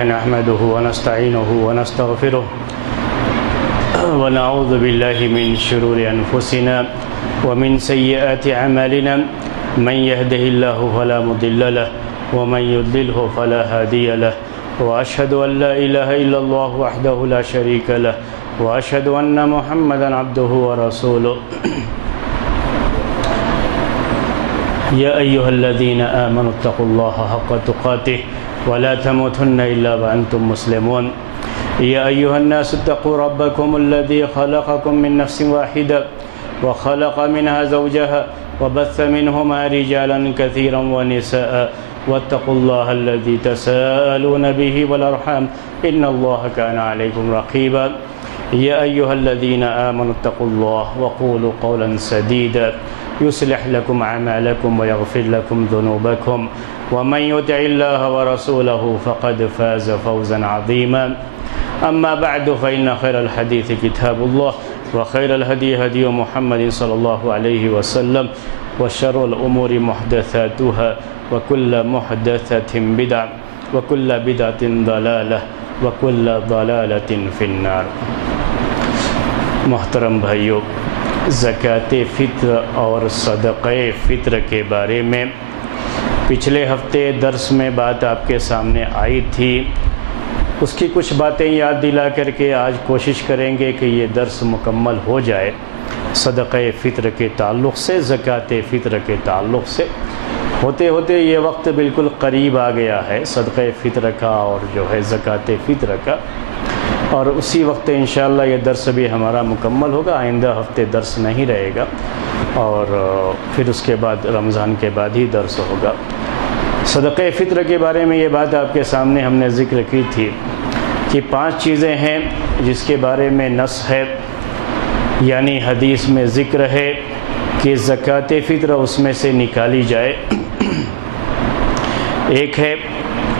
نحمده ونستعينه ونستغفره ونعوذ بالله من شرور أنفسنا ومن سيئات أعمالنا من يهده الله فلا مضل له ومن يضلله فلا هادي له وأشهد أن لا إله إلا الله وحده لا شريك له وأشهد أن محمدا عبده ورسوله يا أيها الذين آمنوا اتقوا الله حق تقاته ولا تموتن إلا وأنتم مسلمون يا أيها الناس اتقوا ربكم الذي خلقكم من نفس واحدة وخلق منها زوجها وبث منهما رجالا كثيرا ونساء واتقوا الله الذي تساءلون به والأرحام إن الله كان عليكم رقيبا يا أيها الذين آمنوا اتقوا الله وقولوا قولا سديدا يصلح لكم أعمالكم ويغفر لكم ذنوبكم ومن يطع الله ورسوله فقد فاز فوزا عظيما أما بعد فإن خير الحديث كتاب الله وخير الهدي هدي محمد صلى الله عليه وسلم وشر الأمور محدثاتها وكل محدثة بدعة وكل بدعة ضلالة وكل ضلالة في النار۔ محترم بھائیو، زکوٰۃ فطر اور صدقہ فطر کے بارے میں پچھلے ہفتے درس میں بات آپ کے سامنے آئی تھی، اس کی کچھ باتیں یاد دلا کر کے آج کوشش کریں گے کہ یہ درس مکمل ہو جائے۔ صدقہ فطر کے تعلق سے، زکوٰۃ فطر کے تعلق سے ہوتے ہوتے یہ وقت بالکل قریب آ گیا ہے صدقہ فطر کا اور جو ہے زکوٰۃ فطر کا، اور اسی وقت انشاءاللہ یہ درس بھی ہمارا مکمل ہوگا۔ آئندہ ہفتے درس نہیں رہے گا اور پھر اس کے بعد رمضان کے بعد ہی درس ہوگا۔ صدقہ فطر کے بارے میں یہ بات آپ کے سامنے ہم نے ذکر کی تھی کہ 5 چیزیں ہیں جس کے بارے میں نص ہے، یعنی حدیث میں ذکر ہے کہ زکوٰۃ فطر اس میں سے نکالی جائے۔ ایک ہے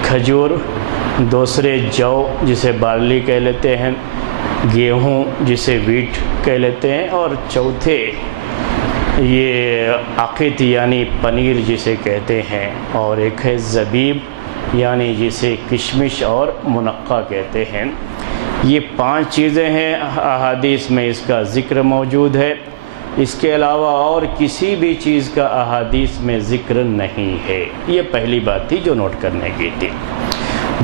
کھجور، دوسرے جو جسے بارلی کہہ لیتے ہیں، گیہوں جسے ویٹ کہہ لیتے ہیں، اور چوتھے یہ عقد یعنی پنیر جسے کہتے ہیں، اور ایک ہے زبیب یعنی جسے کشمش اور منقع کہتے ہیں۔ یہ 5 چیزیں ہیں، احادیث میں اس کا ذکر موجود ہے۔ اس کے علاوہ اور کسی بھی چیز کا احادیث میں ذکر نہیں ہے۔ یہ پہلی بات تھی جو نوٹ کرنے کی تھی۔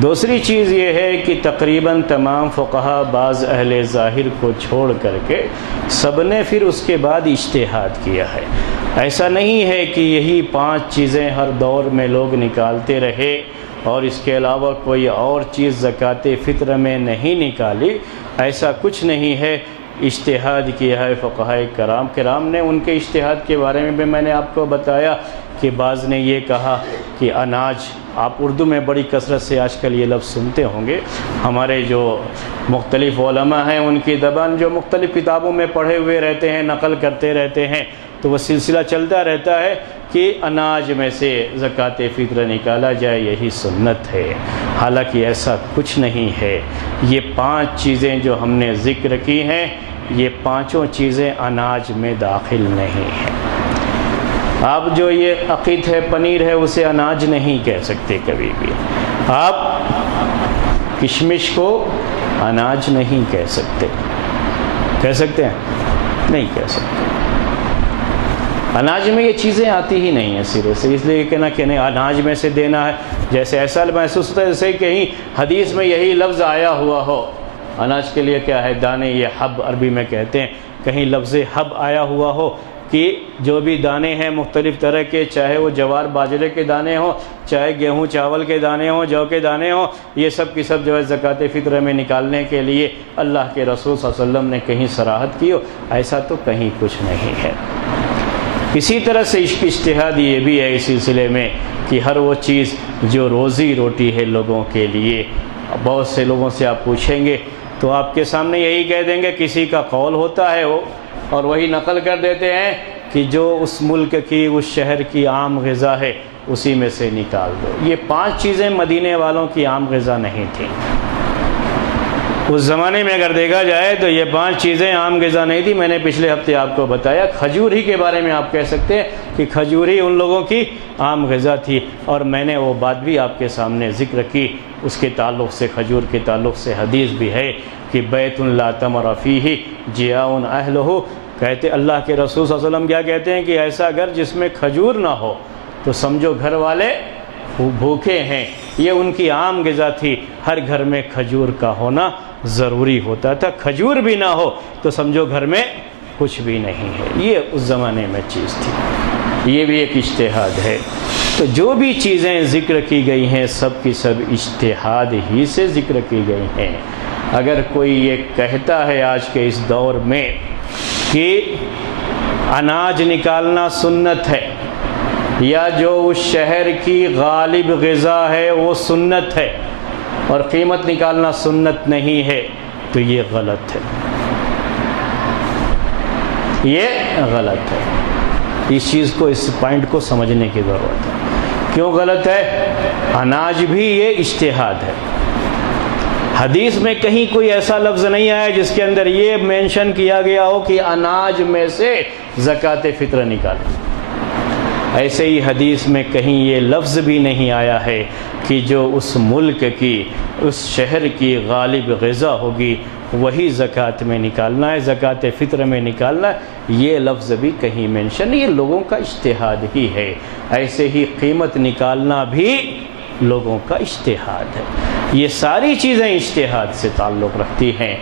دوسری چیز یہ ہے کہ تقریباً تمام فقہا بعض اہل ظاہر کو چھوڑ کر کے سب نے پھر اس کے بعد اجتہاد کیا ہے۔ ایسا نہیں ہے کہ یہی 5 چیزیں ہر دور میں لوگ نکالتے رہے اور اس کے علاوہ کوئی اور چیز زکوٰۃ فطر میں نہیں نکالی، ایسا کچھ نہیں ہے۔ اجتہاد کیا ہے فقہائے کرام نے۔ ان کے اجتہاد کے بارے میں بھی میں نے آپ کو بتایا کہ بعض نے یہ کہا کہ اناج، آپ اردو میں بڑی کثرت سے آج کل یہ لفظ سنتے ہوں گے، ہمارے جو مختلف علماء ہیں ان کی زبان جو مختلف کتابوں میں پڑھے ہوئے رہتے ہیں، نقل کرتے رہتے ہیں، تو وہ سلسلہ چلتا رہتا ہے کہ اناج میں سے زکوٰۃ فطر نکالا جائے، یہی سنت ہے۔ حالانکہ ایسا کچھ نہیں ہے۔ یہ 5 چیزیں جو ہم نے ذکر کی ہیں، یہ 5 چیزیں اناج میں داخل نہیں ہیں۔ آپ جو یہ عقید ہے، پنیر ہے، اسے اناج نہیں کہہ سکتے کبھی بھی۔ آپ کشمش کو اناج نہیں کہہ سکتے۔ کہہ سکتے ہیں؟ نہیں کہہ سکتے۔ اناج میں یہ چیزیں آتی ہی نہیں ہیں سرے سے، اس لیے کہنا کہ نہیں اناج میں سے دینا ہے، جیسے ایسا محسوس ہوتا ہے جیسے کہیں حدیث میں یہی لفظ آیا ہوا ہو۔ اناج کے لیے کیا ہے؟ دانے، یہ حب عربی میں کہتے ہیں، کہیں لفظ حب آیا ہوا ہو کہ جو بھی دانے ہیں مختلف طرح کے، چاہے وہ جوار باجرے کے دانے ہوں، چاہے گیہوں چاول کے دانے ہوں، جو کے دانے ہوں، یہ سب کی سب جو ہے زکوٰۃ فطر میں نکالنے کے لیے اللہ کے رسول صلی اللہ علیہ وسلم نے کہیں صراحت کی ہو، ایسا تو کہیں کچھ نہیں ہے۔ اسی طرح سے اجتہاد یہ بھی ہے اس سلسلے میں کہ ہر وہ چیز جو روزی روٹی ہے لوگوں کے لیے، بہت سے لوگوں سے آپ پوچھیں گے تو آپ کے سامنے یہی کہہ دیں گے، کسی کا قول ہوتا ہے وہ اور وہی نقل کر دیتے ہیں کہ جو اس ملک کی، اس شہر کی عام غذا ہے اسی میں سے نکال دو۔ یہ 5 چیزیں مدینے والوں کی عام غذا نہیں تھیں۔ اس زمانے میں اگر دیکھا جائے تو یہ 5 چیزیں عام غذا نہیں تھی. میں نے پچھلے ہفتے آپ کو بتایا کھجور ہی کے بارے میں آپ کہہ سکتے ہیں کہ کھجور ہی ان لوگوں کی عام غذا تھی. اور میں نے وہ بات بھی آپ کے سامنے ذکر کی اس کے تعلق سے, کھجور کے تعلق سے حدیث بھی ہے کہ بیت لا تمر فیہ جیاء اہلہ. کہتے اللہ کے رسول صلی اللہ علیہ وسلم کیا کہتے ہیں کہ ایسا گھر جس میں کھجور نہ ہو تو سمجھو گھر والے بھوکے ہیں. یہ ان کی عام غذا تھی, ہر گھر میں کھجور کا ہونا ضروری ہوتا تھا. کھجور بھی نہ ہو تو سمجھو گھر میں کچھ بھی نہیں ہے. یہ اس زمانے میں چیز تھی. یہ بھی ایک اجتہاد ہے. تو جو بھی چیزیں ذکر کی گئی ہیں سب کی سب اجتہاد ہی سے ذکر کی گئی ہیں. اگر کوئی یہ کہتا ہے آج کے اس دور میں کہ اناج نکالنا سنت ہے یا جو اس شہر کی غالب غذا ہے وہ سنت ہے اور قیمت نکالنا سنت نہیں ہے تو یہ غلط ہے. یہ غلط ہے. اس چیز کو, اس پوائنٹ کو سمجھنے کی ضرورت ہے. کیوں غلط ہے؟ اناج بھی یہ اجتہاد ہے. حدیث میں کہیں کوئی ایسا لفظ نہیں آیا جس کے اندر یہ مینشن کیا گیا ہو کہ اناج میں سے زکوٰۃ فطر نکالیں. ایسے ہی حدیث میں کہیں یہ لفظ بھی نہیں آیا ہے کہ جو اس ملک کی, اس شہر کی غالب غذا ہوگی وہی زکوٰۃ میں نکالنا ہے, زکوٰۃ فطر میں نکالنا ہے. یہ لفظ بھی کہیں مینشن نہیں. یہ لوگوں کا اجتہاد ہی ہے. ایسے ہی قیمت نکالنا بھی لوگوں کا اجتہاد ہے. یہ ساری چیزیں اجتہاد سے تعلق رکھتی ہیں.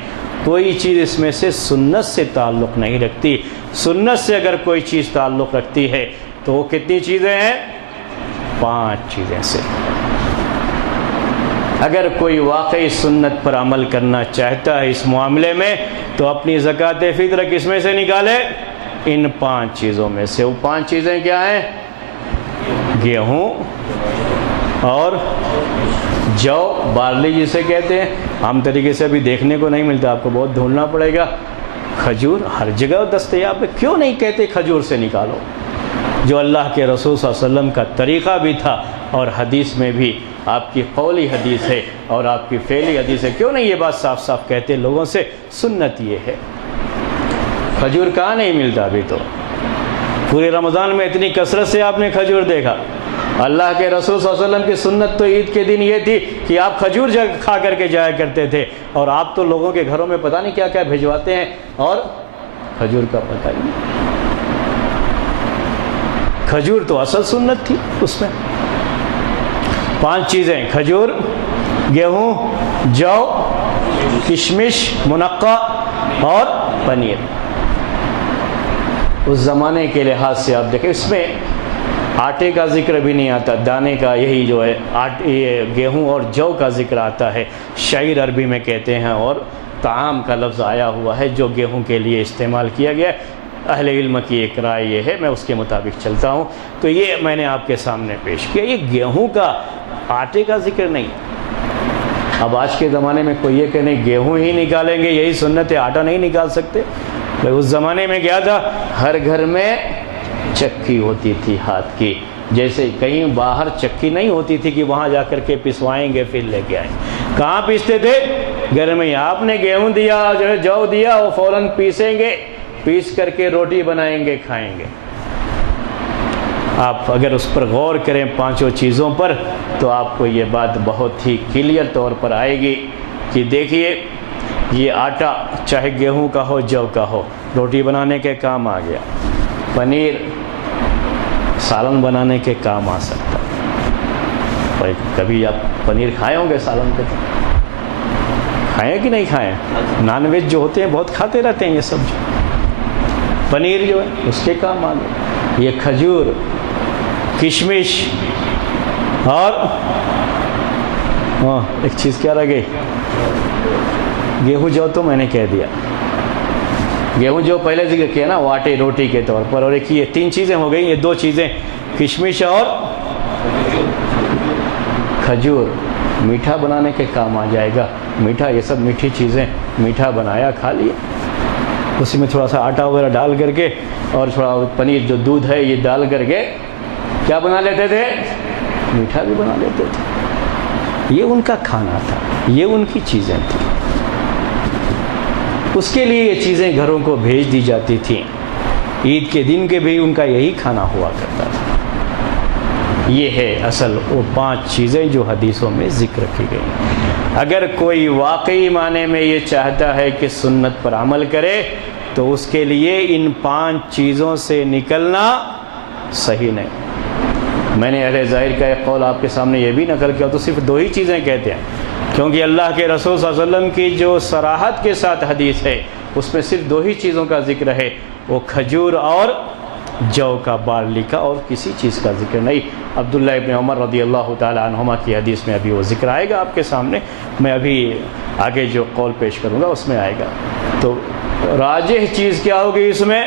کوئی چیز اس میں سے سنت سے تعلق نہیں رکھتی. سنت سے اگر کوئی چیز تعلق رکھتی ہے تو وہ کتنی چیزیں ہیں؟ 5 چیزیں سے. اگر کوئی واقعی سنت پر عمل کرنا چاہتا ہے اس معاملے میں تو اپنی زکوٰۃ فطر کس میں سے نکالے؟ ان 5 چیزوں میں سے. وہ 5 چیزیں کیا ہیں؟ گیہوں اور جو, بارلی جسے کہتے ہیں, عام طریقے سے ابھی دیکھنے کو نہیں ملتا, آپ کو بہت ڈھونڈنا پڑے گا. کھجور ہر جگہ دستیاب ہے. کیوں نہیں کہتے کھجور سے نکالو؟ جو اللہ کے رسول صلی اللہ علیہ وسلم کا طریقہ بھی تھا اور حدیث میں بھی آپ کی قولی حدیث ہے اور آپ کی فعلی حدیث ہے. کیوں نہیں یہ بات صاف صاف کہتے لوگوں سے؟ سنت یہ ہے. کھجور کہاں نہیں ملتا ابھی تو؟ پورے رمضان میں اتنی کثرت سے آپ نے کھجور دیکھا. اللہ کے رسول صلی اللہ علیہ وسلم کی سنت تو عید کے دن یہ تھی کہ آپ کھجور کھا کر کے جایا کرتے تھے, اور آپ تو لوگوں کے گھروں میں پتہ نہیں کیا کیا بھجواتے ہیں اور کھجور کا پتہ ہی نہیں. کھجور تو اصل سنت تھی. اس میں 5 چیزیں: کھجور, گیہوں, جو, کشمش, منقع اور پنیر. اس زمانے کے لحاظ سے آپ دیکھیں اس میں آٹے کا ذکر بھی نہیں آتا, دانے کا, یہی جو ہے یہ گیہوں اور جو کا ذکر آتا ہے. شعیر عربی میں کہتے ہیں اور طعام کا لفظ آیا ہوا ہے جو گیہوں کے لیے استعمال کیا گیا ہے. اہل علم کی ایک رائے یہ ہے, میں اس کے مطابق چلتا ہوں. تو یہ میں نے آپ کے سامنے پیش کیا. یہ گیہوں کا, آٹے کا ذکر نہیں. اب آج کے زمانے میں کوئی یہ کہ نہیں گیہوں ہی نکالیں گے, یہی سنت ہے, آٹا نہیں نکال سکتے. اس زمانے میں کیا تھا؟ ہر گھر میں چکی ہوتی تھی ہاتھ کی. جیسے کہیں باہر چکی نہیں ہوتی تھی کہ وہاں جا کر کے پسوائیں گے پھر لے کے آئیں. کہاں پیستے تھے؟ گھر میں. آپ نے گیہوں دیا, جو ہے جو دیا, وہ فوراً پیسیں گے, پیس کر کے روٹی بنائیں گے, کھائیں گے. آپ اگر اس پر غور کریں 5 چیزوں پر تو آپ کو یہ بات بہت ہی کلیئر طور پر آئے گی کہ دیکھیے یہ آٹا چاہے گیہوں کا ہو, جو کا ہو, روٹی بنانے کے کام آ گیا. پنیر سالن بنانے کے کام آ سکتا. اور کبھی آپ پنیر کھائے ہوں گے سالن کے ساتھ؟ کھائیں کہ نہیں کھائیں؟ نان ویج جو ہوتے ہیں بہت کھاتے رہتے ہیں یہ سب. پنیر جو ہے اس کے کام آ گیا. یہ کھجور, کشمش اور ایک چیز کیا رہ گئی, گیہوں جو تو میں نے کہہ دیا. گیہوں جو پہلے ذکر کیا نا, وہ آٹے روٹی کے طور پر. اور ایک یہ 3 چیزیں ہو گئی. یہ 2 چیزیں کشمش اور کھجور میٹھا بنانے کے کام آ جائے گا. میٹھا, یہ سب میٹھی چیزیں, میٹھا بنایا کھا لیا. اسی میں تھوڑا سا آٹا وغیرہ ڈال کر کے اور تھوڑا پنیر جو دودھ ہے یہ ڈال کر کے کیا بنا لیتے تھے؟ میٹھا بھی بنا لیتے تھے. یہ ان کا کھانا تھا, یہ ان کی چیزیں تھیں. اس کے لیے یہ چیزیں گھروں کو بھیج دی جاتی تھیں. عید کے دن کے بھی ان کا یہی کھانا ہوا کرتا تھا. یہ ہے اصل وہ 5 چیزیں جو حدیثوں میں ذکر کی گئی. اگر کوئی واقعی معنی میں یہ چاہتا ہے کہ سنت پر عمل کرے تو اس کے لیے ان 5 چیزوں سے نکلنا صحیح نہیں. میں نے اہل ظاہر کا ایک قول آپ کے سامنے یہ بھی نقل کیا تو صرف 2 ہی چیزیں کہتے ہیں، کیونکہ اللہ کے رسول صلی اللہ علیہ وسلم کی جو صراحت کے ساتھ حدیث ہے اس میں صرف 2 ہی چیزوں کا ذکر ہے، وہ کھجور اور جو کا، بارلی کا، اور کسی چیز کا ذکر نہیں. عبداللہ ابن عمر رضی اللہ تعالی عنہما کی حدیث میں ابھی وہ ذکر آئے گا آپ کے سامنے. میں ابھی آگے جو قول پیش کروں گا اس میں آئے گا. تو راجح چیز کیا ہوگی اس میں؟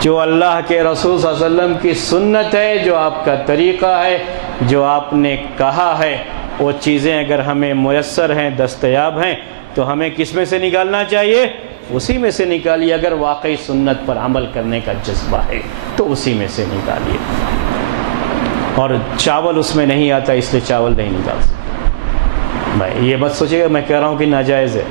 جو اللہ کے رسول صلی اللہ علیہ وسلم کی سنت ہے، جو آپ کا طریقہ ہے، جو آپ نے کہا ہے، وہ چیزیں اگر ہمیں میسر ہیں، دستیاب ہیں، تو ہمیں کس میں سے نکالنا چاہیے؟ اسی میں سے نکالیے. اگر واقعی سنت پر عمل کرنے کا جذبہ ہے تو اسی میں سے نکالیے. اور چاول اس میں نہیں آتا اس لیے چاول نہیں نکال سکتے. بھائی یہ مت سوچیے گا میں کہہ رہا ہوں کہ ناجائز ہے.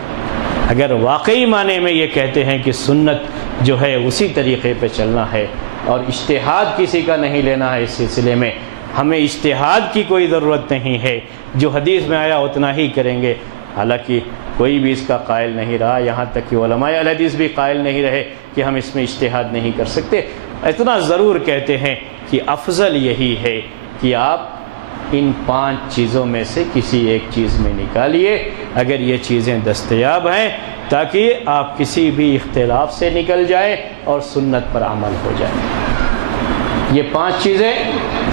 اگر واقعی معنی میں یہ کہتے ہیں کہ سنت جو ہے اسی طریقے پہ چلنا ہے اور اجتہاد کسی کا نہیں لینا ہے، اس سلسلے میں ہمیں اجتہاد کی کوئی ضرورت نہیں ہے، جو حدیث میں آیا اتنا ہی کریں گے. حالانکہ کوئی بھی اس کا قائل نہیں رہا، یہاں تک کہ علماء الحدیث بھی قائل نہیں رہے کہ ہم اس میں اجتہاد نہیں کر سکتے. اتنا ضرور کہتے ہیں کہ افضل یہی ہے کہ آپ ان 5 چیزوں میں سے کسی ایک چیز میں نکالیے اگر یہ چیزیں دستیاب ہیں، تاکہ آپ کسی بھی اختلاف سے نکل جائیں اور سنت پر عمل ہو جائے. یہ 5 چیزیں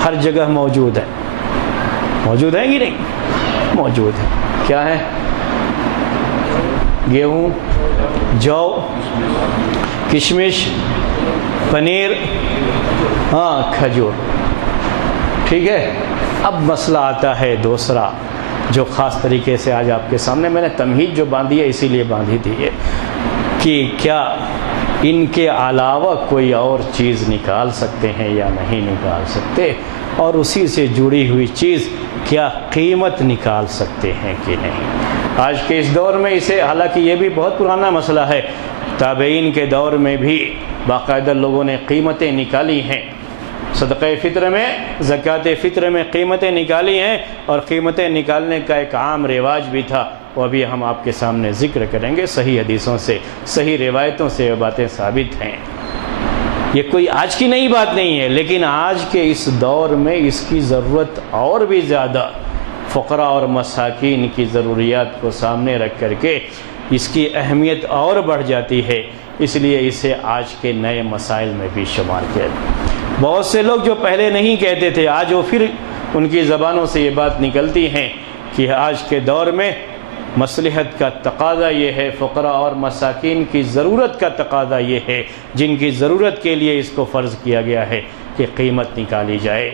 ہر جگہ موجود ہیں. موجود ہیں کہ نہیں؟ موجود ہیں. کیا ہے؟ گیہوں، جو، کشمش، پنیر، کھجور. ٹھیک ہے. اب مسئلہ آتا ہے دوسرا جو خاص طریقے سے آج آپ کے سامنے میں نے تمہید جو باندھی ہے اسی لیے باندھی تھی ہے کہ کیا ان کے علاوہ کوئی اور چیز نکال سکتے ہیں یا نہیں نکال سکتے، اور اسی سے جڑی ہوئی چیز کیا قیمت نکال سکتے ہیں کہ نہیں. آج کے اس دور میں اسے، حالانکہ یہ بھی بہت پرانا مسئلہ ہے، تابعین کے دور میں بھی باقاعدہ لوگوں نے قیمتیں نکالی ہیں. صدقہ فطر میں، زکوٰۃ فطر میں قیمتیں نکالی ہیں، اور قیمتیں نکالنے کا ایک عام رواج بھی تھا، وہ ابھی ہم آپ کے سامنے ذکر کریں گے. صحیح حدیثوں سے، صحیح روایتوں سے یہ باتیں ثابت ہیں. یہ کوئی آج کی نئی بات نہیں ہے، لیکن آج کے اس دور میں اس کی ضرورت اور بھی زیادہ، فقراء اور مساکین کی ضروریات کو سامنے رکھ کر کے اس کی اہمیت اور بڑھ جاتی ہے. اس لیے اسے آج کے نئے مسائل میں بھی شمار کیا. بہت سے لوگ جو پہلے نہیں کہتے تھے، آج وہ پھر ان کی زبانوں سے یہ بات نکلتی ہیں کہ آج کے دور میں مصلحت کا تقاضا یہ ہے، فقراء اور مساکین کی ضرورت کا تقاضا یہ ہے، جن کی ضرورت کے لیے اس کو فرض کیا گیا ہے کہ قیمت نکالی جائے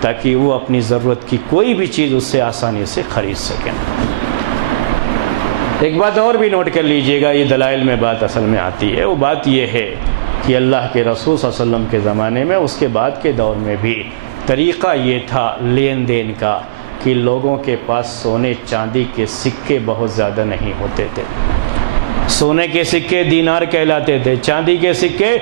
تاکہ وہ اپنی ضرورت کی کوئی بھی چیز اس سے آسانی سے خرید سکیں. ایک بات اور بھی نوٹ کر لیجئے گا، یہ دلائل میں بات اصل میں آتی ہے. وہ بات یہ ہے کہ اللہ کے رسول صلی اللہ علیہ وسلم کے زمانے میں، اس کے بعد کے دور میں بھی طریقہ یہ تھا لین دین کا کہ لوگوں کے پاس سونے چاندی کے سکے بہت زیادہ نہیں ہوتے تھے. سونے کے سکے دینار کہلاتے تھے، چاندی کے سکے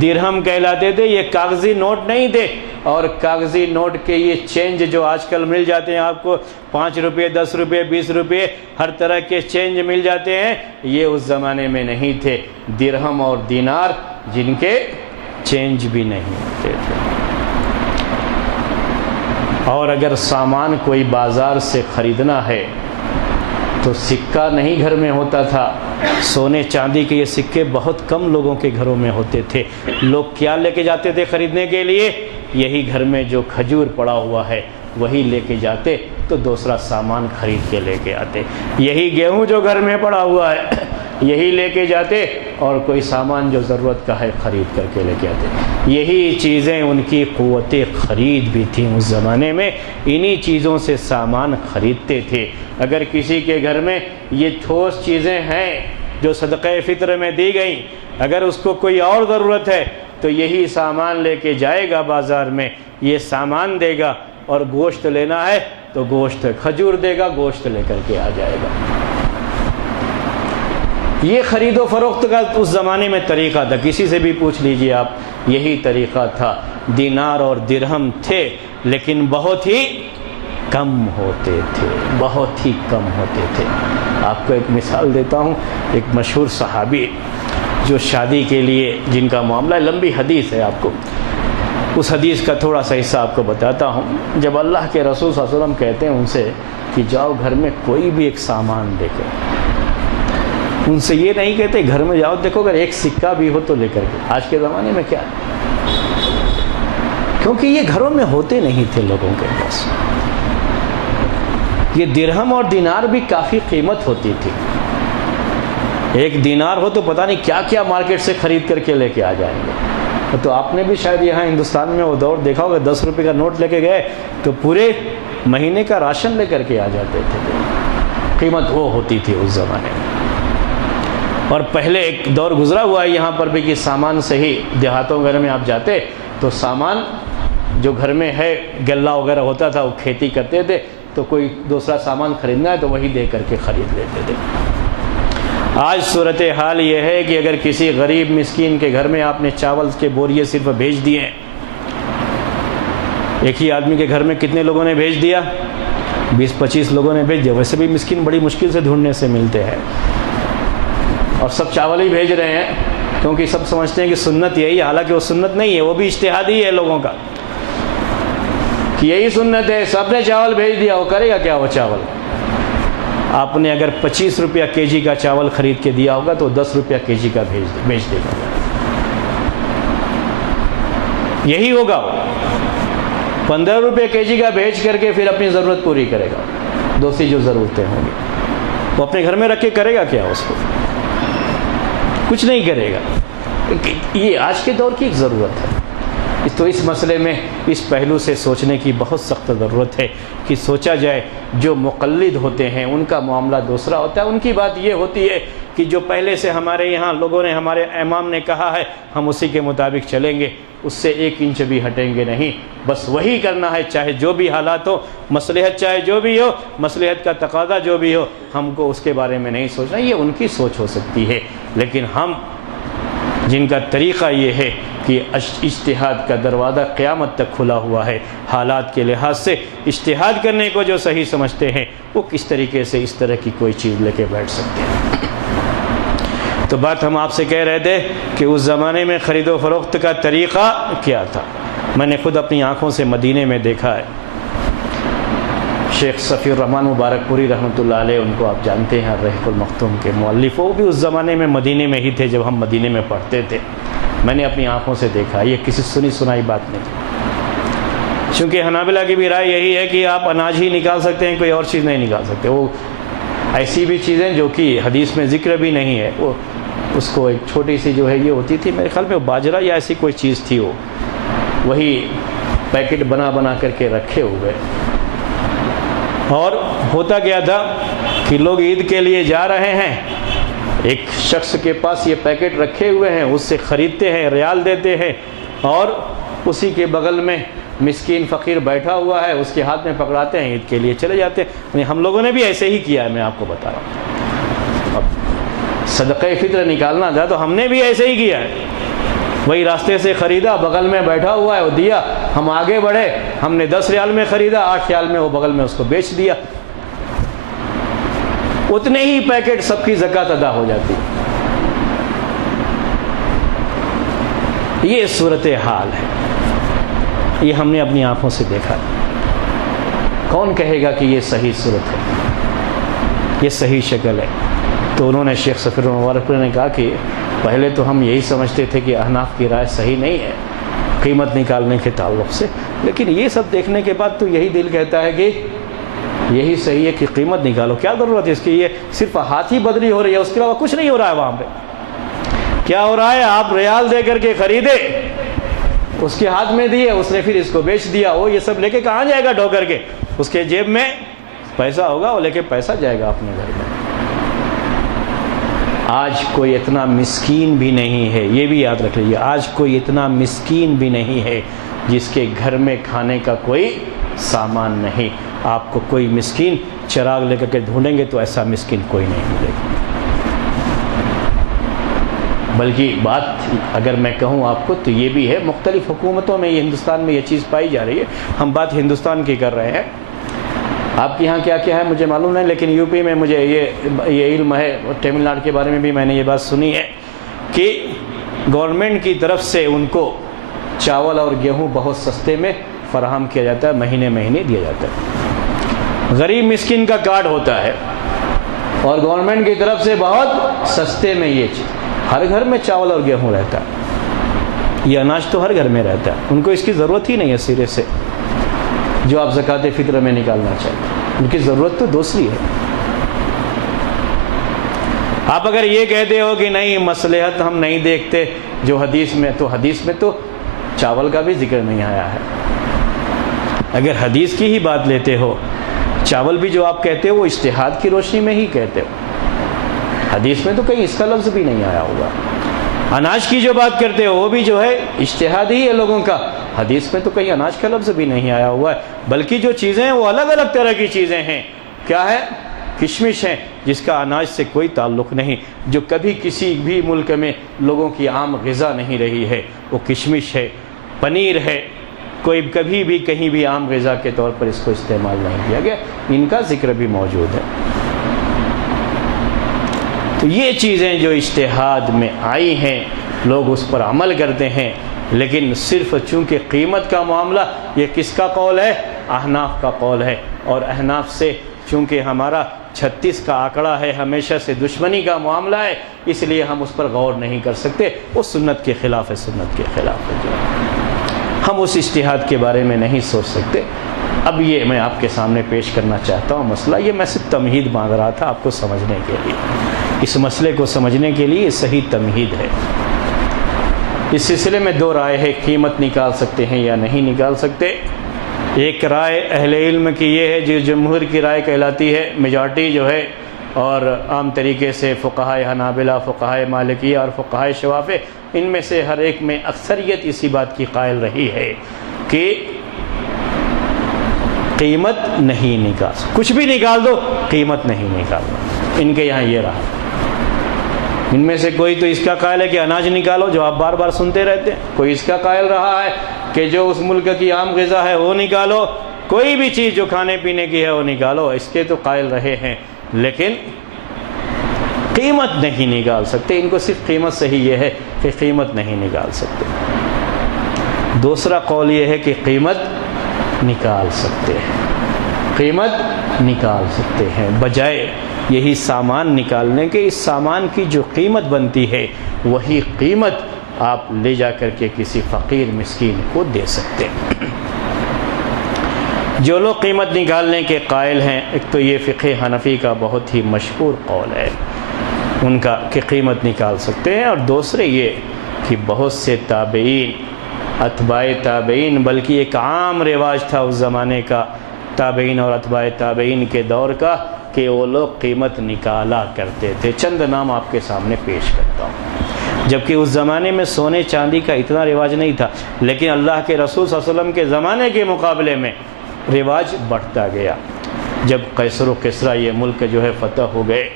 درہم کہلاتے تھے. یہ کاغذی نوٹ نہیں تھے. اور کاغذی نوٹ کے یہ چینج جو آج کل مل جاتے ہیں آپ کو، 5 روپے، 10 روپے، 20 روپے، ہر طرح کے چینج مل جاتے ہیں، یہ اس زمانے میں نہیں تھے. درہم اور دینار جن کے چینج بھی نہیں ہوتے تھے. اور اگر سامان کوئی بازار سے خریدنا ہے تو سکہ نہیں گھر میں ہوتا تھا. سونے چاندی کے یہ سکے بہت کم لوگوں کے گھروں میں ہوتے تھے. لوگ کیا لے کے جاتے تھے خریدنے کے لیے؟ یہی گھر میں جو کھجور پڑا ہوا ہے وہی لے کے جاتے تو دوسرا سامان خرید کے لے کے آتے. یہی گیہوں جو گھر میں پڑا ہوا ہے یہی لے کے جاتے اور کوئی سامان جو ضرورت کا ہے خرید کر کے لے کے آتے. یہی چیزیں ان کی قوت خرید بھی تھیں اس زمانے میں. انہی چیزوں سے سامان خریدتے تھے. اگر کسی کے گھر میں یہ ٹھوس چیزیں ہیں جو صدقہ فطر میں دی گئیں، اگر اس کو کوئی اور ضرورت ہے تو یہی سامان لے کے جائے گا بازار میں، یہ سامان دے گا. اور گوشت لینا ہے تو گوشت، کھجور دے گا، گوشت لے کر کے آ جائے گا. یہ خرید و فروخت کا اس زمانے میں طریقہ تھا، کسی سے بھی پوچھ لیجئے آپ، یہی طریقہ تھا۔ دینار اور درہم تھے لیکن بہت ہی کم ہوتے تھے، بہت ہی کم ہوتے تھے۔ آپ کو ایک مثال دیتا ہوں، ایک مشہور صحابی جو شادی کے لیے جن کا معاملہ، لمبی حدیث ہے، آپ کو اس حدیث کا تھوڑا سا حصہ آپ کو بتاتا ہوں۔ جب اللہ کے رسول صلی اللہ علیہ وسلم کہتے ہیں ان سے کہ جاؤ گھر میں کوئی بھی ایک سامان دیکھو، ان سے یہ نہیں کہتے گھر میں جاؤ دیکھو اگر ایک سکہ بھی ہو تو لے کر کے۔ آج کے زمانے میں کیا ہے، کیونکہ یہ گھروں میں ہوتے نہیں تھے لوگوں کے پاس۔ یہ درہم اور دینار بھی کافی قیمت ہوتی تھی، ایک دینار ہو تو پتہ نہیں کیا کیا مارکیٹ سے خرید کر کے لے کے آ جائیں گے۔ تو آپ نے بھی شاید یہاں ہندوستان میں وہ دور دیکھا ہوگا، 10 روپے کا نوٹ لے کے گئے تو پورے مہینے کا راشن لے کر کے آ جاتے تھے۔ قیمت وہ ہوتی تھی اس زمانے میں۔ اور پہلے ایک دور گزرا ہوا ہے یہاں پر بھی کہ سامان سے ہی، دیہاتوں وغیرہ میں آپ جاتے تو سامان جو گھر میں ہے غلہ وغیرہ ہوتا تھا، وہ کھیتی کرتے تھے تو کوئی دوسرا سامان خریدنا ہے تو وہی دے کر کے خرید لیتے تھے۔ آج صورتحال یہ ہے کہ اگر کسی غریب مسکین کے گھر میں آپ نے چاول کے بوریے صرف بھیج دیے ہیں، ایک ہی آدمی کے گھر میں کتنے لوگوں نے بھیج دیا؟ 20-25 لوگوں نے بھیج دیا۔ ویسے بھی مسکین بڑی مشکل سے ڈھونڈنے سے ملتے ہیں، اور سب چاول ہی بھیج رہے ہیں کیونکہ سب سمجھتے ہیں کہ سنت یہی ہے، حالانکہ وہ سنت نہیں ہے، وہ بھی اجتہاد ہی ہے لوگوں کا کہ یہی سنت ہے، سب نے چاول بھیج دیا، وہ کرے گا کیا وہ چاول؟ آپ نے اگر 25 روپیہ کے جی کا چاول خرید کے دیا ہوگا تو 10 روپیہ کے جی کا بیچ دے گا، یہی ہوگا۔ 15 روپے کے جی کا بیچ کر کے پھر اپنی ضرورت پوری کرے گا، دوسری جو ضرورتیں ہوں گی وہ اپنے گھر میں رکھ کے کرے گا کیا؟ اس کو کچھ نہیں کرے گا۔ یہ آج کے دور کی ایک ضرورت ہے، تو اس مسئلے میں اس پہلو سے سوچنے کی بہت سخت ضرورت ہے کہ سوچا جائے۔ جو مقلد ہوتے ہیں ان کا معاملہ دوسرا ہوتا ہے، ان کی بات یہ ہوتی ہے کہ جو پہلے سے ہمارے یہاں لوگوں نے، ہمارے امام نے کہا ہے، ہم اسی کے مطابق چلیں گے، اس سے 1 انچ بھی ہٹیں گے نہیں، بس وہی کرنا ہے چاہے جو بھی حالات ہو، مصلحت چاہے جو بھی ہو، مصلحت کا تقاضا جو بھی ہو، ہم کو اس کے بارے میں نہیں سوچنا۔ یہ ان کی سوچ ہو سکتی ہے، لیکن ہم جن کا طریقہ یہ ہے کہ اجتہاد کا دروازہ قیامت تک کھلا ہوا ہے، حالات کے لحاظ سے اجتہاد کرنے کو جو صحیح سمجھتے ہیں وہ کس طریقے سے اس طرح کی کوئی چیز لے کے بیٹھ سکتے ہیں۔ تو بات ہم آپ سے کہہ رہے تھے کہ اس زمانے میں خرید و فروخت کا طریقہ کیا تھا۔ میں نے خود اپنی آنکھوں سے مدینے میں دیکھا ہے۔ شیخ صفی الرحمن مبارک پوری رحمۃ اللہ علیہ، ان کو آپ جانتے ہیں، الرحیق المختوم کے مؤلف، وہ بھی اس زمانے میں مدینے میں ہی تھے جب ہم مدینے میں پڑھتے تھے۔ میں نے اپنی آنکھوں سے دیکھا، یہ کسی سنی سنائی بات نہیں، چونکہ حنابلہ کی بھی رائے یہی ہے کہ آپ اناج ہی نکال سکتے ہیں، کوئی اور چیز نہیں نکال سکتے۔ وہ ایسی بھی چیزیں جو کہ حدیث میں ذکر بھی نہیں ہے، وہ اس کو ایک چھوٹی سی جو ہے یہ ہوتی تھی، میرے خیال میں وہ باجرہ یا ایسی کوئی چیز تھی، وہ وہی پیکٹ بنا بنا کر کے رکھے ہوئے۔ اور ہوتا کیا تھا کہ لوگ عید کے لیے جا رہے ہیں، ایک شخص کے پاس یہ پیکٹ رکھے ہوئے ہیں، اس سے خریدتے ہیں، ریال دیتے ہیں، اور اسی کے بغل میں مسکین فقیر بیٹھا ہوا ہے، اس کے ہاتھ میں پکڑاتے ہیں، عید کے لیے چلے جاتے ہیں۔ ہم لوگوں نے بھی ایسے ہی کیا ہے، میں آپ کو بتا رہا ہوں۔ اب صدقہ فطر نکالنا تھا تو ہم نے بھی ایسے ہی کیا ہے، وہی راستے سے خریدا، بغل میں بیٹھا ہوا ہے، وہ دیا، ہم آگے بڑھے، ہم نے 10 ریال میں خریدا، 8 ریال میں وہ بغل میں اس کو بیچ دیا، اتنے ہی پیکٹ سب کی زکوٰۃ ادا ہو جاتی۔ یہ صورتحال ہے، یہ ہم نے اپنی آنکھوں سے دیکھا۔ کون کہے گا کہ یہ صحیح صورت ہے، یہ صحیح شکل ہے؟ تو انہوں نے شیخ صفی الرحمن مبارک نے کہا کہ پہلے تو ہم یہی سمجھتے تھے کہ احناف کی رائے صحیح نہیں ہے قیمت نکالنے کے تعلق سے، لیکن یہ سب دیکھنے کے بعد تو یہی دل کہتا ہے کہ یہی صحیح ہے کہ قیمت نکالو، کیا ضرورت ہے اس کی؟ یہ صرف ہاتھ ہی بدلی ہو رہی ہے، اس کے علاوہ کچھ نہیں ہو رہا ہے وہاں پہ۔ کیا ہو رہا ہے؟ آپ ریال دے کر کے خریدے، اس کے ہاتھ میں دیے، اس نے پھر اس کو بیچ دیا، وہ یہ سب لے کے کہاں جائے گا ڈھو کر کے؟ اس کے جیب میں پیسہ ہوگا، وہ لے کے پیسہ جائے گا اپنے گھر میں۔ آج کوئی اتنا مسکین بھی نہیں ہے، یہ بھی یاد رکھ لیجیے، آج کوئی اتنا مسکین بھی نہیں ہے جس کے گھر میں کھانے کا کوئی سامان نہیں۔ آپ کو کوئی مسکین چراغ لے کر کے ڈھونڈیں گے تو ایسا مسکین کوئی نہیں ملے گا۔ بلکہ بات اگر میں کہوں آپ کو تو یہ بھی ہے، مختلف حکومتوں میں یہ ہندوستان میں یہ چیز پائی جا رہی ہے. ہم بات ہندوستان کی کر رہے ہیں، آپ کے یہاں کیا کیا ہے مجھے معلوم نہیں، لیکن یو پی میں مجھے یہ علم ہے، تمل ناڈو کے بارے میں بھی میں نے یہ بات سنی ہے کہ گورنمنٹ کی طرف سے ان کو چاول اور گیہوں بہت سستے میں فراہم کیا جاتا ہے، مہینے مہینے دیا جاتا ہے. غریب مسکین کا کارڈ ہوتا ہے اور گورنمنٹ کی طرف سے بہت سستے میں یہ چیز، ہر گھر میں چاول اور گیہوں رہتا ہے، یہ اناج تو ہر گھر میں رہتا ہے، ان کو اس کی ضرورت ہی نہیں ہے سرے سے جو آپ زکوٰۃ فطر میں نکالنا چاہیے، ان کی ضرورت تو دوسری ہے. آپ اگر یہ کہتے ہو کہ نہیں مصلحت ہم نہیں دیکھتے جو حدیث میں تو چاول کا بھی ذکر نہیں آیا ہے. اگر حدیث کی ہی بات لیتے ہو، چاول بھی جو آپ کہتے ہو وہ اجتہاد کی روشنی میں ہی کہتے ہو، حدیث میں تو کہیں اس کا لفظ بھی نہیں آیا ہوگا. اناج کی جو بات کرتے ہو وہ بھی جو ہے اجتہاد ہی ہے لوگوں کا، حدیث میں تو کہیں اناج کا لفظ بھی نہیں آیا ہوا ہے. بلکہ جو چیزیں ہیں وہ الگ الگ طرح کی چیزیں ہیں. کیا ہے؟ کشمش ہے جس کا اناج سے کوئی تعلق نہیں، جو کبھی کسی بھی ملک میں لوگوں کی عام غذا نہیں رہی ہے، وہ کشمش ہے. پنیر ہے، کوئی کبھی بھی کہیں بھی عام غذا کے طور پر اس کو استعمال نہیں کیا گیا، ان کا ذکر بھی موجود ہے. تو یہ چیزیں جو اجتہاد میں آئی ہیں لوگ اس پر عمل کرتے ہیں، لیکن صرف چونکہ قیمت کا معاملہ یہ کس کا قول ہے؟ احناف کا قول ہے. اور احناف سے چونکہ ہمارا 36 کا آنکڑا ہے، ہمیشہ سے دشمنی کا معاملہ ہے، اس لیے ہم اس پر غور نہیں کر سکتے. وہ سنت کے خلاف ہے، سنت کے خلاف ہے، ہم اس اجتہاد کے بارے میں نہیں سوچ سکتے. اب یہ میں آپ کے سامنے پیش کرنا چاہتا ہوں مسئلہ، یہ میں صرف تمہید مانگ رہا تھا آپ کو سمجھنے کے لیے، اس مسئلے کو سمجھنے کے لیے یہ صحیح تمہید ہے. اس سلسلے میں دو رائے ہے، قیمت نکال سکتے ہیں یا نہیں نکال سکتے. ایک رائے اہل علم کی یہ ہے جو جمہور کی رائے کہلاتی ہے، میجارٹی جو ہے، اور عام طریقے سے فقہائے حنابلہ، فقہائے مالکیہ اور فقہائے شوافع، ان میں سے ہر ایک میں اکثریت اسی بات کی قائل رہی ہے کہ قیمت نہیں نکال سکتے، کچھ بھی نکال دو قیمت نہیں نکالنا. ان کے یہاں یہ رہا. ان میں سے کوئی تو اس کا قائل ہے کہ اناج نکالو، جو آپ بار بار سنتے رہتے ہیں. کوئی اس کا قائل رہا ہے کہ جو اس ملک کی عام غذا ہے وہ نکالو، کوئی بھی چیز جو کھانے پینے کی ہے وہ نکالو، اس کے تو قائل رہے ہیں. لیکن قیمت نہیں نکال سکتے. ان کو صرف قیمت سے ہی یہ ہے کہ قیمت نہیں نکال سکتے. دوسرا قول یہ ہے کہ قیمت نکال سکتے ہیں، قیمت نکال سکتے ہیں، بجائے یہی سامان نکالنے کے اس سامان کی جو قیمت بنتی ہے وہی قیمت آپ لے جا کر کے کسی فقیر مسکین کو دے سکتے ہیں. جو لوگ قیمت نکالنے کے قائل ہیں، ایک تو یہ فقہ حنفی کا بہت ہی مشہور قول ہے ان کا کہ قیمت نکال سکتے ہیں، اور دوسرے یہ کہ بہت سے تابعین، اتباع تابعین، بلکہ ایک عام رواج تھا اس زمانے کا تابعین اور اتباع تابعین کے دور کا کہ وہ لوگ قیمت نکالا کرتے تھے. چند نام آپ کے سامنے پیش کرتا ہوں. جبکہ اس زمانے میں سونے چاندی کا اتنا رواج نہیں تھا، لیکن اللہ کے رسول صلی اللہ علیہ وسلم کے زمانے کے مقابلے میں رواج بڑھتا گیا. جب قیصر و کسریٰ یہ ملک جو ہے فتح ہو گئے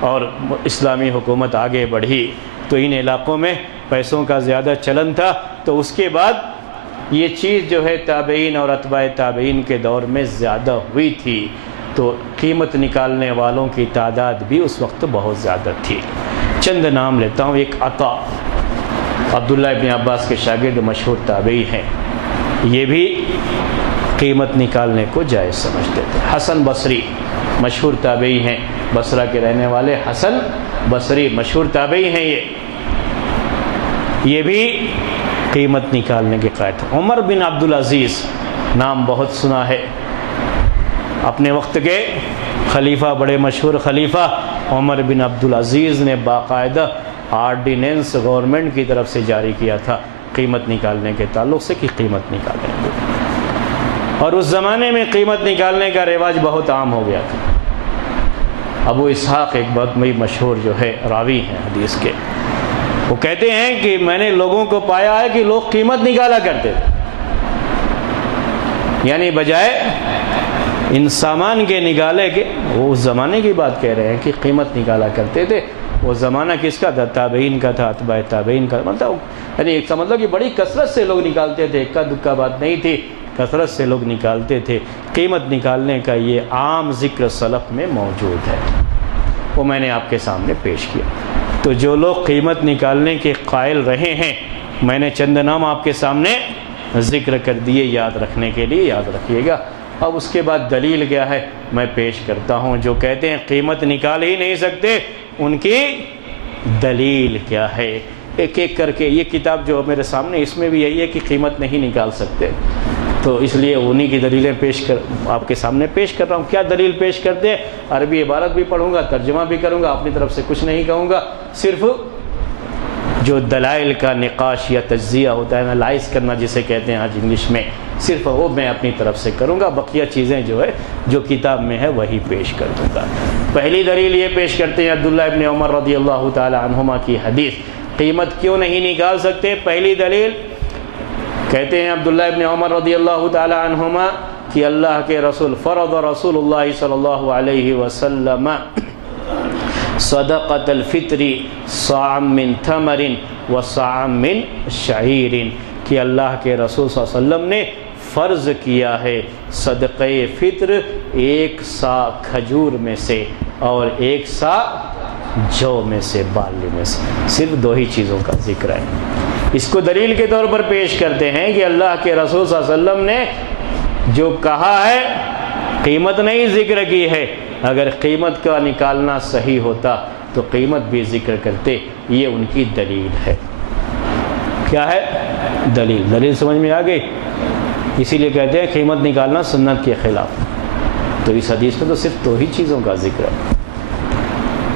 اور اسلامی حکومت آگے بڑھی تو ان علاقوں میں پیسوں کا زیادہ چلن تھا. تو اس کے بعد یہ چیز جو ہے تابعین اور اتباع تابعین کے دور میں زیادہ ہوئی تھی، تو قیمت نکالنے والوں کی تعداد بھی اس وقت بہت زیادہ تھی. چند نام لیتا ہوں. ایک عطا، عبداللہ ابن عباس کے شاگرد، مشہور تابعی ہیں، یہ بھی قیمت نکالنے کو جائز سمجھتے تھے. حسن بصری مشہور تابعی ہیں، بصرہ کے رہنے والے حسن بصری مشہور تابعی ہیں، یہ بھی قیمت نکالنے کے قائل تھے. عمر بن عبدالعزیز نام بہت سنا ہے، اپنے وقت کے خلیفہ، بڑے مشہور خلیفہ عمر بن عبدالعزیز نے باقاعدہ آرڈیننس گورنمنٹ کی طرف سے جاری کیا تھا قیمت نکالنے کے تعلق سے کہ قیمت نکالیں گے. اور اس زمانے میں قیمت نکالنے کا رواج بہت عام ہو گیا تھا. ابو اسحاق ایک بہت بڑی مشہور جو ہے راوی ہیں حدیث کے، وہ کہتے ہیں کہ میں نے لوگوں کو پایا ہے کہ لوگ قیمت نکالا کرتے تھے، یعنی بجائے ان سامان کے نکالے کے، وہ اس زمانے کی بات کہہ رہے ہیں کہ قیمت نکالا کرتے تھے، وہ زمانہ کس کا تھا؟ تابعین کا تھا، اتباع تابعین کا، یعنی ایک کا مطلب کہ بڑی کثرت سے لوگ نکالتے تھے، اکا دکا بات نہیں تھی، کثرت سے لوگ نکالتے تھے۔ قیمت نکالنے کا یہ عام ذکر سلف میں موجود ہے، وہ میں نے آپ کے سامنے پیش کیا۔ تو جو لوگ قیمت نکالنے کے قائل رہے ہیں، میں نے چند نام آپ کے سامنے ذکر کر دیے، یاد رکھنے کے لیے یاد رکھیے گا۔ اب اس کے بعد دلیل کیا ہے میں پیش کرتا ہوں۔ جو کہتے ہیں قیمت نکال ہی نہیں سکتے، ان کی دلیل کیا ہے، ایک ایک کر کے۔ یہ کتاب جو میرے سامنے، اس میں بھی یہی ہے کہ قیمت نہیں نکال سکتے، تو اس لیے انہی کی دلیلیں آپ کے سامنے پیش کر رہا ہوں۔ کیا دلیل پیش کرتے ہیں؟ عربی عبارت بھی پڑھوں گا، ترجمہ بھی کروں گا، اپنی طرف سے کچھ نہیں کہوں گا، صرف جو دلائل کا نقاش یا تجزیہ ہوتا ہے، انالائز کرنا جسے کہتے ہیں آج انگلش میں، صرف وہ میں اپنی طرف سے کروں گا، بقیہ چیزیں جو ہے جو کتاب میں ہے وہی پیش کر دوں گا۔ پہلی دلیل یہ پیش کرتے ہیں عبداللہ ابن عمر رضی اللہ تعالی عنہما کی حدیث، قیمت کیوں نہیں نکال سکتے؟ پہلی دلیل کہتے ہیں عبداللہ ابن عمر رضی اللہ تعالی عنہما کہ اللہ کے رسول فرض رسول اللہ صلی اللہ علیہ وسلم صدقۃ الفطر صاع من تمر و صاع من شعیر، کہ اللہ کے رسول صلی اللہ علیہ وسلم نے فرض کیا ہے صدقہ فطر ایک سا کھجور میں سے اور ایک سا جو میں سے، بارلی میں سے، صرف دو ہی چیزوں کا ذکر ہے۔ اس کو دلیل کے طور پر پیش کرتے ہیں کہ اللہ کے رسول صلی اللہ علیہ وسلم نے جو کہا ہے، قیمت نہیں ذکر کی ہے، اگر قیمت کا نکالنا صحیح ہوتا تو قیمت بھی ذکر کرتے، یہ ان کی دلیل ہے۔ کیا ہے دلیل سمجھ میں آ گئی؟ اسی لیے کہتے ہیں قیمت نکالنا سنت کے خلاف۔ تو اس حدیث میں تو صرف دو ہی چیزوں کا ذکر ہے۔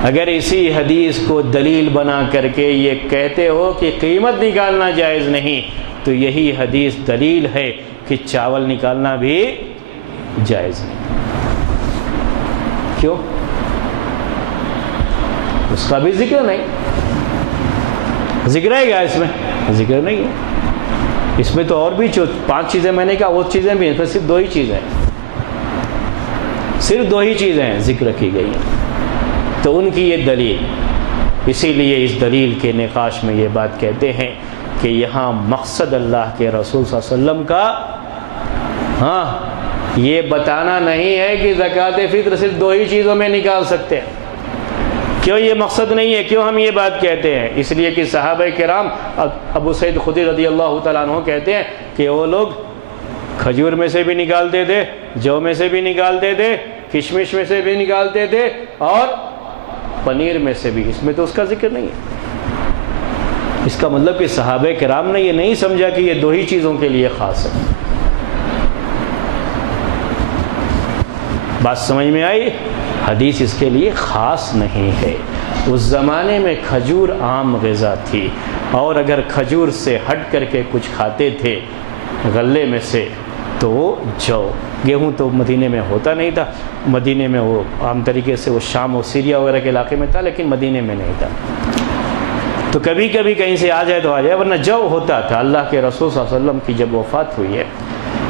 اگر اسی حدیث کو دلیل بنا کر کے یہ کہتے ہو کہ قیمت نکالنا جائز نہیں، تو یہی حدیث دلیل ہے کہ چاول نکالنا بھی جائز نہیں۔ کیوں؟ اس کا بھی ذکر نہیں۔ ذکر ہے کیا اس میں؟ ذکر نہیں ہے۔ اس میں تو اور بھی 5 چیزیں میں نے کہا، وہ چیزیں بھی ہیں، اس میں صرف 2 ہی چیزیں، صرف 2 ہی چیزیں ذکر کی گئی ہیں۔ تو ان کی یہ دلیل، اسی لیے اس دلیل کے نقاش میں یہ بات کہتے ہیں کہ یہاں مقصد اللہ کے رسول صلی اللہ علیہ وسلم کا یہ بتانا نہیں ہے کہ زکوٰۃ فطر صرف 2 ہی چیزوں میں نکال سکتے ہیں۔ کیوں یہ مقصد نہیں ہے؟ کیوں ہم یہ بات کہتے ہیں؟ اس لیے کہ صحابہ کرام، ابو سعید خدری رضی اللہ تعالیٰ عنہ کہتے ہیں کہ وہ لوگ کھجور میں سے بھی نکالتے تھے، جو میں سے بھی نکالتے تھے، کشمش میں سے بھی نکالتے تھے، اور پنیر میں سے بھی۔ اس میں تو اس کا ذکر نہیں ہے۔ اس کا مطلب کہ صحابہ کرام نے یہ نہیں سمجھا کہ یہ 2 ہی چیزوں کے لیے خاص ہے۔ بات سمجھ میں آئی؟ حدیث اس کے لیے خاص نہیں ہے۔ اس زمانے میں کھجور عام غذا تھی، اور اگر کھجور سے ہٹ کر کے کچھ کھاتے تھے غلے میں سے تو وہ جو، گیہوں تو مدینے میں ہوتا نہیں تھا، مدینے میں وہ عام طریقے سے وہ شام و سیریا وغیرہ کے علاقے میں تھا، لیکن مدینے میں نہیں تھا، تو کبھی کبھی کہیں سے آ جائے تو آ جائے، ورنہ جو ہوتا تھا۔ اللہ کے رسول صلی اللہ علیہ وسلم کی جب وفات ہوئی ہے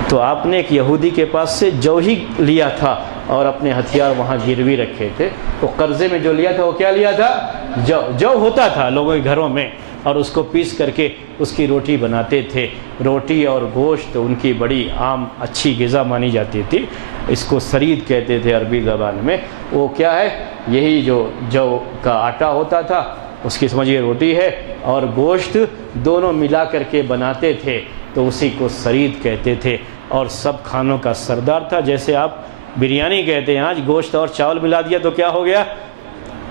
تو آپ نے ایک یہودی کے پاس سے جو ہی لیا تھا اور اپنے ہتھیار وہاں گروی رکھے تھے، وہ قرضے میں جو لیا تھا وہ کیا لیا تھا؟ جو ہوتا تھا لوگوں کے گھروں میں، اور اس کو پیس کر کے اس کی روٹی بناتے تھے۔ روٹی اور گوشت ان کی بڑی عام اچھی غذا مانی جاتی تھی، اس کو سرید کہتے تھے عربی زبان میں۔ وہ کیا ہے؟ یہی جو کا آٹا ہوتا تھا، اس کی سمجھیے روٹی ہے، اور گوشت دونوں ملا کر کے بناتے تھے، تو اسی کو سرید کہتے تھے، اور سب کھانوں کا سردار تھا۔ جیسے آپ بریانی کہتے ہیں، آج گوشت اور چاول ملا دیا تو کیا ہو گیا؟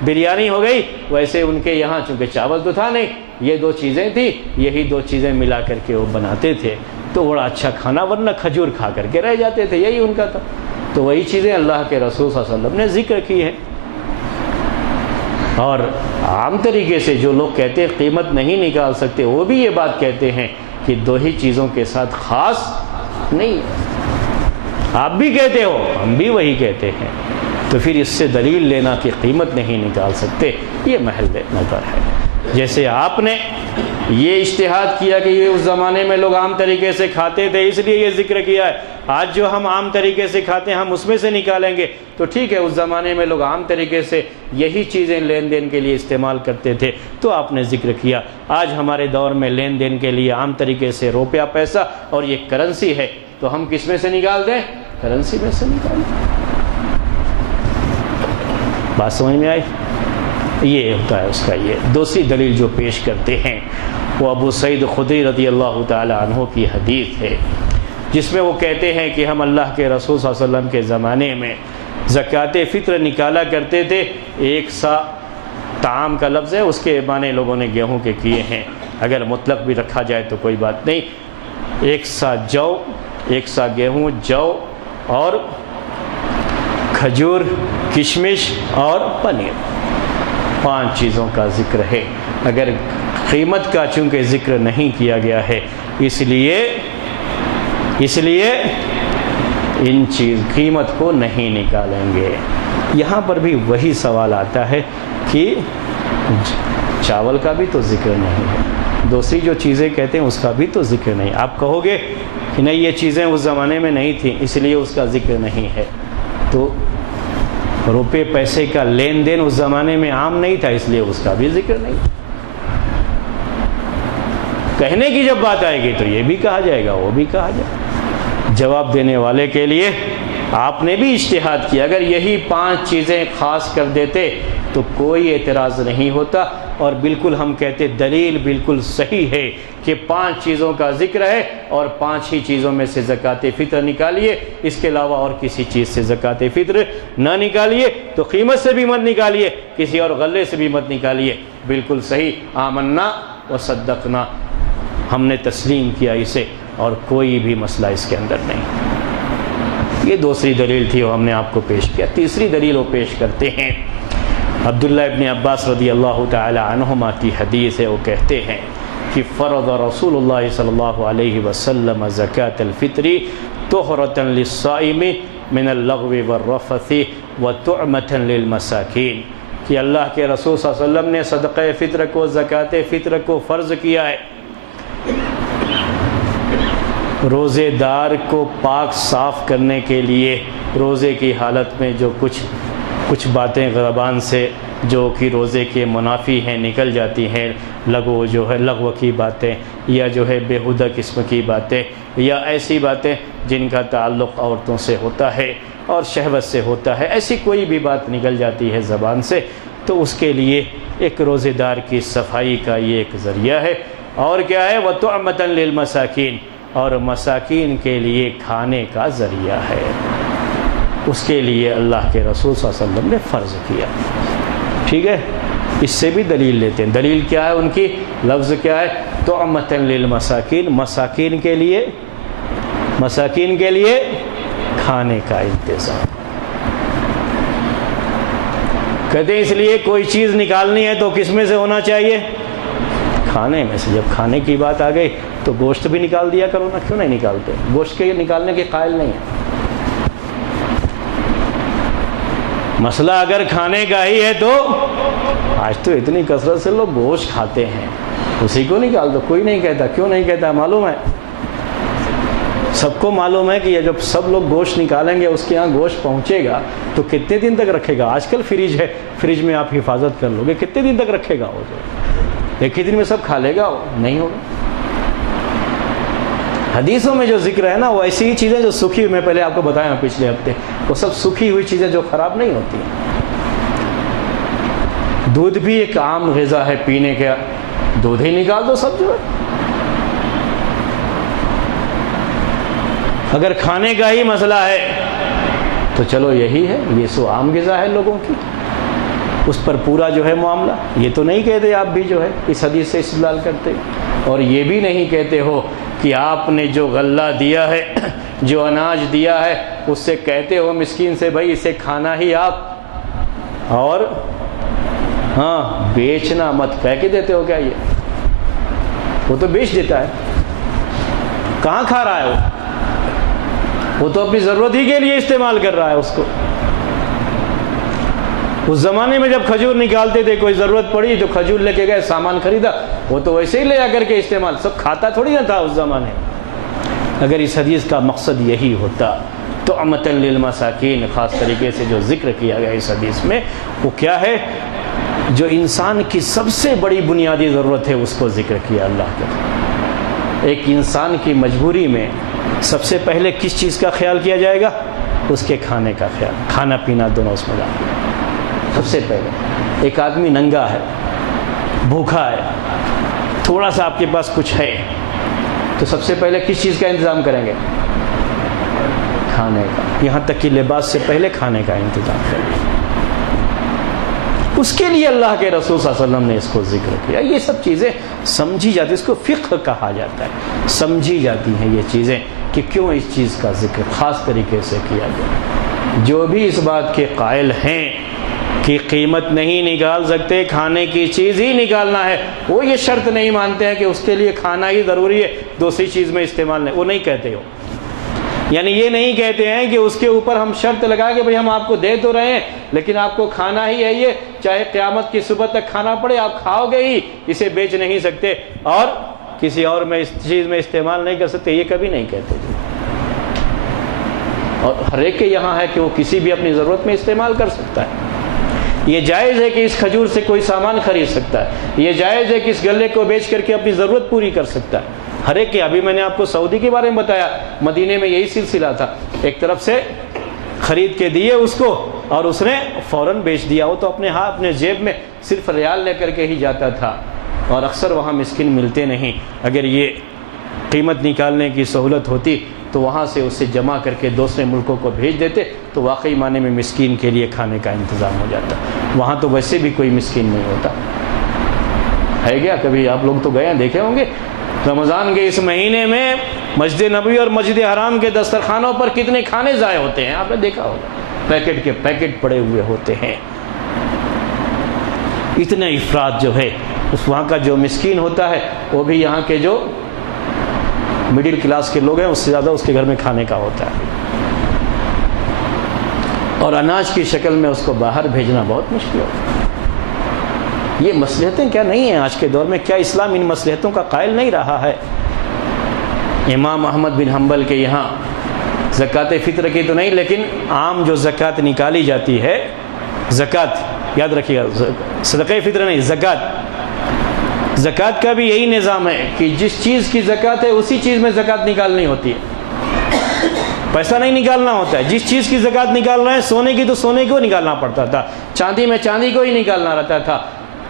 بریانی ہو گئی۔ ویسے ان کے یہاں چونکہ چاول تو تھا نہیں، یہ 2 چیزیں تھیں، یہی 2 چیزیں ملا کر کے وہ بناتے تھے، تو بڑا اچھا کھانا، ورنہ کھجور کھا کر کے رہ جاتے تھے، یہی ان کا تھا۔ تو وہی چیزیں اللہ کے رسول صلی اللہ علیہ وسلم نے ذکر کی ہیں۔ اور عام طریقے سے جو لوگ کہتے ہیں قیمت نہیں نکال سکتے، وہ بھی یہ بات کہتے ہیں کہ 2 ہی چیزوں کے ساتھ خاص نہیں۔ آپ بھی کہتے ہو، ہم بھی وہی کہتے ہیں، تو پھر اس سے دلیل لینا کہ قیمت نہیں نکال سکتے، یہ محل نظر ہے۔ جیسے آپ نے یہ اجتہاد کیا کہ یہ اس زمانے میں لوگ عام طریقے سے کھاتے تھے اس لیے یہ ذکر کیا ہے، آج جو ہم عام طریقے سے کھاتے ہیں ہم اس میں سے نکالیں گے تو ٹھیک ہے، اس زمانے میں لوگ عام طریقے سے یہی چیزیں لین دین کے لیے استعمال کرتے تھے تو آپ نے ذکر کیا۔ آج ہمارے دور میں لین دین کے لیے عام طریقے سے روپیہ پیسہ اور یہ کرنسی ہے تو ہم کس میں سے نکال دیں؟ کرنسی میں سے نکال دیں۔ بات سمجھ میں آئی؟ یہ ہوتا ہے اس کا۔ یہ دوسری دلیل جو پیش کرتے ہیں وہ ابو سعید خدری رضی اللہ تعالی عنہ کی حدیث ہے، جس میں وہ کہتے ہیں کہ ہم اللہ کے رسول صلی اللہ علیہ وسلم کے زمانے میں زکوٰۃ فطر نکالا کرتے تھے۔ ایک سا طعام کا لفظ ہے، اس کے معنی لوگوں نے گیہوں کے کیے ہیں، اگر مطلق بھی رکھا جائے تو کوئی بات نہیں۔ ایک سا جو، ایک سا گیہوں، جو اور کھجور، کشمش اور پنیر، 5 چیزوں کا ذکر ہے۔ اگر قیمت کا چونکہ ذکر نہیں کیا گیا ہے اس لیے ان چیز قیمت کو نہیں نکالیں گے۔ یہاں پر بھی وہی سوال آتا ہے کہ چاول کا بھی تو ذکر نہیں ہے، دوسری جو چیزیں کہتے ہیں اس کا بھی تو ذکر نہیں۔ آپ کہو گے کہ نہیں یہ چیزیں اس زمانے میں نہیں تھیں اس لیے اس کا ذکر نہیں ہے، تو روپے پیسے کا لین دین اس زمانے میں عام نہیں تھا اس لیے اس کا بھی ذکر نہیں۔ کہنے کی جب بات آئے گی تو یہ بھی کہا جائے گا، وہ بھی کہا جائے گا۔ جواب دینے والے کے لیے آپ نے بھی اجتہاد کیا، اگر یہی 5 چیزیں خاص کر دیتے تو کوئی اعتراض نہیں ہوتا، اور بالکل ہم کہتے دلیل بالکل صحیح ہے کہ 5 چیزوں کا ذکر ہے اور 5 ہی چیزوں میں سے زکوٰۃ فطر نکالیے، اس کے علاوہ اور کسی چیز سے زکوٰۃ فطر نہ نکالیے، تو قیمت سے بھی مت نکالیے، کسی اور غلے سے بھی مت نکالیے۔ بالکل صحیح، آمنا و صدقنا، ہم نے تسلیم کیا اسے اور کوئی بھی مسئلہ اس کے اندر نہیں۔ یہ دوسری دلیل تھی وہ ہم نے آپ کو پیش کیا۔ تیسری دلیل وہ پیش کرتے ہیں، عبداللہ ابن عباس رضی اللہ تعالی عنہما کی حدیث ہے، وہ کہتے ہیں کہ فرض رسول اللہ صلی اللہ علیہ وسلم زکاة الفطر طہرۃ للصائم من اللغو والرفث وطعمۃ للمساکین، کہ اللہ کے رسول صلی اللہ علیہ وسلم نے صدقہ فطر کو، زکاة فطر کو فرض کیا ہے روزے دار کو پاک صاف کرنے کے لیے، روزے کی حالت میں جو کچھ باتیں زبان سے جو کہ روزے کے منافی ہیں نکل جاتی ہیں، لغو کی باتیں یا جو ہے بیہودہ قسم کی باتیں یا ایسی باتیں جن کا تعلق عورتوں سے ہوتا ہے اور شہوت سے ہوتا ہے، ایسی کوئی بھی بات نکل جاتی ہے زبان سے تو اس کے لیے ایک روزے دار کی صفائی کا یہ ایک ذریعہ ہے۔ اور کیا ہے؟ وَطُعْمَةً لِلْمَسَاكِينَ، اور مساکین کے لیے کھانے کا ذریعہ ہے، اس کے لیے اللہ کے رسول صلی اللہ علیہ وسلم نے فرض کیا۔ ٹھیک ہے، اس سے بھی دلیل لیتے ہیں۔ دلیل کیا ہے ان کی؟ لفظ کیا ہے؟ طعمۃ للمساکین، مساکین کے لیے کھانے کا انتظام۔ کہتے ہیں اس لیے کوئی چیز نکالنی ہے تو کس میں سے ہونا چاہیے؟ کھانے میں سے۔ جب کھانے کی بات آ گئی تو گوشت بھی نکال دیا کرو نا، کیوں نہیں نکالتے؟ گوشت کے نکالنے کے قائل نہیں ہے۔ مسئلہ اگر کھانے کا ہی ہے تو آج تو اتنی کثرت سے لوگ گوشت کھاتے ہیں، اسی کو نکال دو، کوئی نہیں کہتا۔ کیوں نہیں کہتا؟ معلوم ہے، سب کو معلوم ہے کہ یہ جب سب لوگ گوشت نکالیں گے اس کے یہاں گوشت پہنچے گا تو کتنے دن تک رکھے گا؟ آج کل فریج ہے، فریج میں آپ حفاظت کر لو گے، کتنے دن تک رکھے گا؟ وہ جو ایک ہی دن میں سب کھا لے گا؟ نہیں ہوگا۔ حدیثوں میں جو ذکر ہے نا وہ ایسی ہی چیزیں جو سوکھی ہوئی، میں پہلے آپ کو بتایا پچھلے ہفتے، وہ سب سوکھی ہوئی چیزیں جو خراب نہیں ہوتی ہیں۔ دودھ بھی ایک عام غذا ہے پینے کا، دودھ ہی نکال دو سب جو ہے۔ اگر کھانے کا ہی مسئلہ ہے تو چلو یہی ہے، یہ سو عام غذا ہے لوگوں کی، اس پر پورا جو ہے معاملہ۔ یہ تو نہیں کہتے آپ بھی جو ہے اس حدیث سے استدلال کرتے، اور یہ بھی نہیں کہتے ہو کہ آپ نے جو غلہ دیا ہے، جو اناج دیا ہے، اس سے کہتے ہو مسکین سے بھائی اسے کھانا ہی آپ، اور ہاں بیچنا مت، کہہ کے دیتے ہو کیا؟ یہ وہ تو بیچ دیتا ہے، کہاں کھا رہا ہے وہ تو اپنی ضرورت ہی کے لیے استعمال کر رہا ہے اس کو۔ اس زمانے میں جب کھجور نکالتے تھے، کوئی ضرورت پڑی تو کھجور لے کے گئے، سامان خریدا، وہ تو ویسے ہی لے آ کر کے استعمال، سب کھاتا تھوڑی نہ تھا اس زمانے میں۔ اگر اس حدیث کا مقصد یہی ہوتا طعمۃ للمساکین، خاص طریقے سے جو ذکر کیا گیا اس حدیث میں، وہ کیا ہے؟ جو انسان کی سب سے بڑی بنیادی ضرورت ہے اس کو ذکر کیا اللہ کے۔ ایک انسان کی مجبوری میں سب سے پہلے کس چیز کا خیال کیا جائے گا؟ اس کے کھانے کا خیال، کھانا پینا دونوں اس میں جاتے ہیں۔ سب سے پہلے ایک آدمی ننگا ہے، بھوکا ہے، تھوڑا سا آپ کے پاس کچھ ہے، تو سب سے پہلے کس چیز کا انتظام کریں گے؟ کھانے کا، یہاں تک کہ لباس سے پہلے کھانے کا انتظام کریں گے۔ اس کے لیے اللہ کے رسول صلی اللہ علیہ وسلم نے اس کو ذکر کیا۔ یہ سب چیزیں سمجھی جاتی، اس کو فقہ کہا جاتا ہے، سمجھی جاتی ہیں یہ چیزیں کہ کیوں اس چیز کا ذکر خاص طریقے سے کیا گیا۔ جو بھی اس بات کے قائل ہیں کہ قیمت نہیں نکال سکتے، کھانے کی چیز ہی نکالنا ہے، وہ یہ شرط نہیں مانتے ہیں کہ اس کے لیے کھانا ہی ضروری ہے، دوسری چیز میں استعمال نہیں، وہ نہیں کہتے ہو، یعنی یہ نہیں کہتے ہیں کہ اس کے اوپر ہم شرط لگا کہ بھئی ہم آپ کو دے تو رہے ہیں لیکن آپ کو کھانا ہی ہے، یہ چاہے قیامت کی صبح تک کھانا پڑے آپ کھاؤ گے ہی، اسے بیچ نہیں سکتے اور کسی اور میں اس چیز میں استعمال نہیں کر سکتے، یہ کبھی نہیں کہتے جی۔ اور ہر ایک کے یہاں ہے کہ وہ کسی بھی اپنی ضرورت میں استعمال کر سکتا ہے۔ یہ جائز ہے کہ اس کھجور سے کوئی سامان خرید سکتا ہے، یہ جائز ہے کہ اس غلے کو بیچ کر کے اپنی ضرورت پوری کر سکتا ہے، ہر ایک کے۔ ابھی میں نے آپ کو سعودی کے بارے میں بتایا، مدینے میں یہی سلسلہ تھا، ایک طرف سے خرید کے دیے اس کو اور اس نے فوراً بیچ دیا، وہ تو اپنے جیب میں صرف ریال لے کر کے ہی جاتا تھا، اور اکثر وہاں مسکین ملتے نہیں۔ اگر یہ قیمت نکالنے کی سہولت ہوتی تو وہاں سے اسے جمع کر کے دوسرے ملکوں کو بھیج دیتے تو واقعی معنی میں مسکین کے لیے کھانے کا انتظام ہو جاتا۔ وہاں تو ویسے بھی کوئی مسکین نہیں ہوتا ہے کیا؟ کبھی آپ لوگ تو گئے ہیں، دیکھے ہوں گے رمضان کے اس مہینے میں مسجد نبوی اور مسجد حرام کے دسترخوانوں پر کتنے کھانے ضائع ہوتے ہیں، آپ نے دیکھا ہوگا، پیکٹ کے پیکٹ پڑے ہوئے ہوتے ہیں۔ اتنے افراد جو ہے، اس وہاں کا جو مسکین ہوتا ہے وہ بھی یہاں کے جو مڈل کلاس کے لوگ ہیں اس سے زیادہ اس کے گھر میں کھانے کا ہوتا ہے، اور اناج کی شکل میں اس کو باہر بھیجنا بہت مشکل ہوتا ہے۔ یہ مصلحتیں کیا نہیں ہیں آج کے دور میں؟ کیا اسلام ان مصلحتوں کا قائل نہیں رہا ہے؟ امام احمد بن حنبل کے یہاں زکوٰۃ فطر کی تو نہیں، لیکن عام جو زکوٰۃ نکالی جاتی ہے، زکوٰۃ یاد رکھیے گا، صدقہ فطر نہیں، زکوٰۃ کا بھی یہی نظام ہے کہ جس چیز کی زکوٰۃ ہے اسی چیز میں زکوٰۃ نکالنی ہوتی ہے، پیسہ نہیں نکالنا ہوتا ہے۔ جس چیز کی زکوٰۃ نکال رہے ہیں، سونے کی تو سونے کو نکالنا پڑتا تھا، چاندی میں چاندی کو ہی نکالنا رہتا تھا۔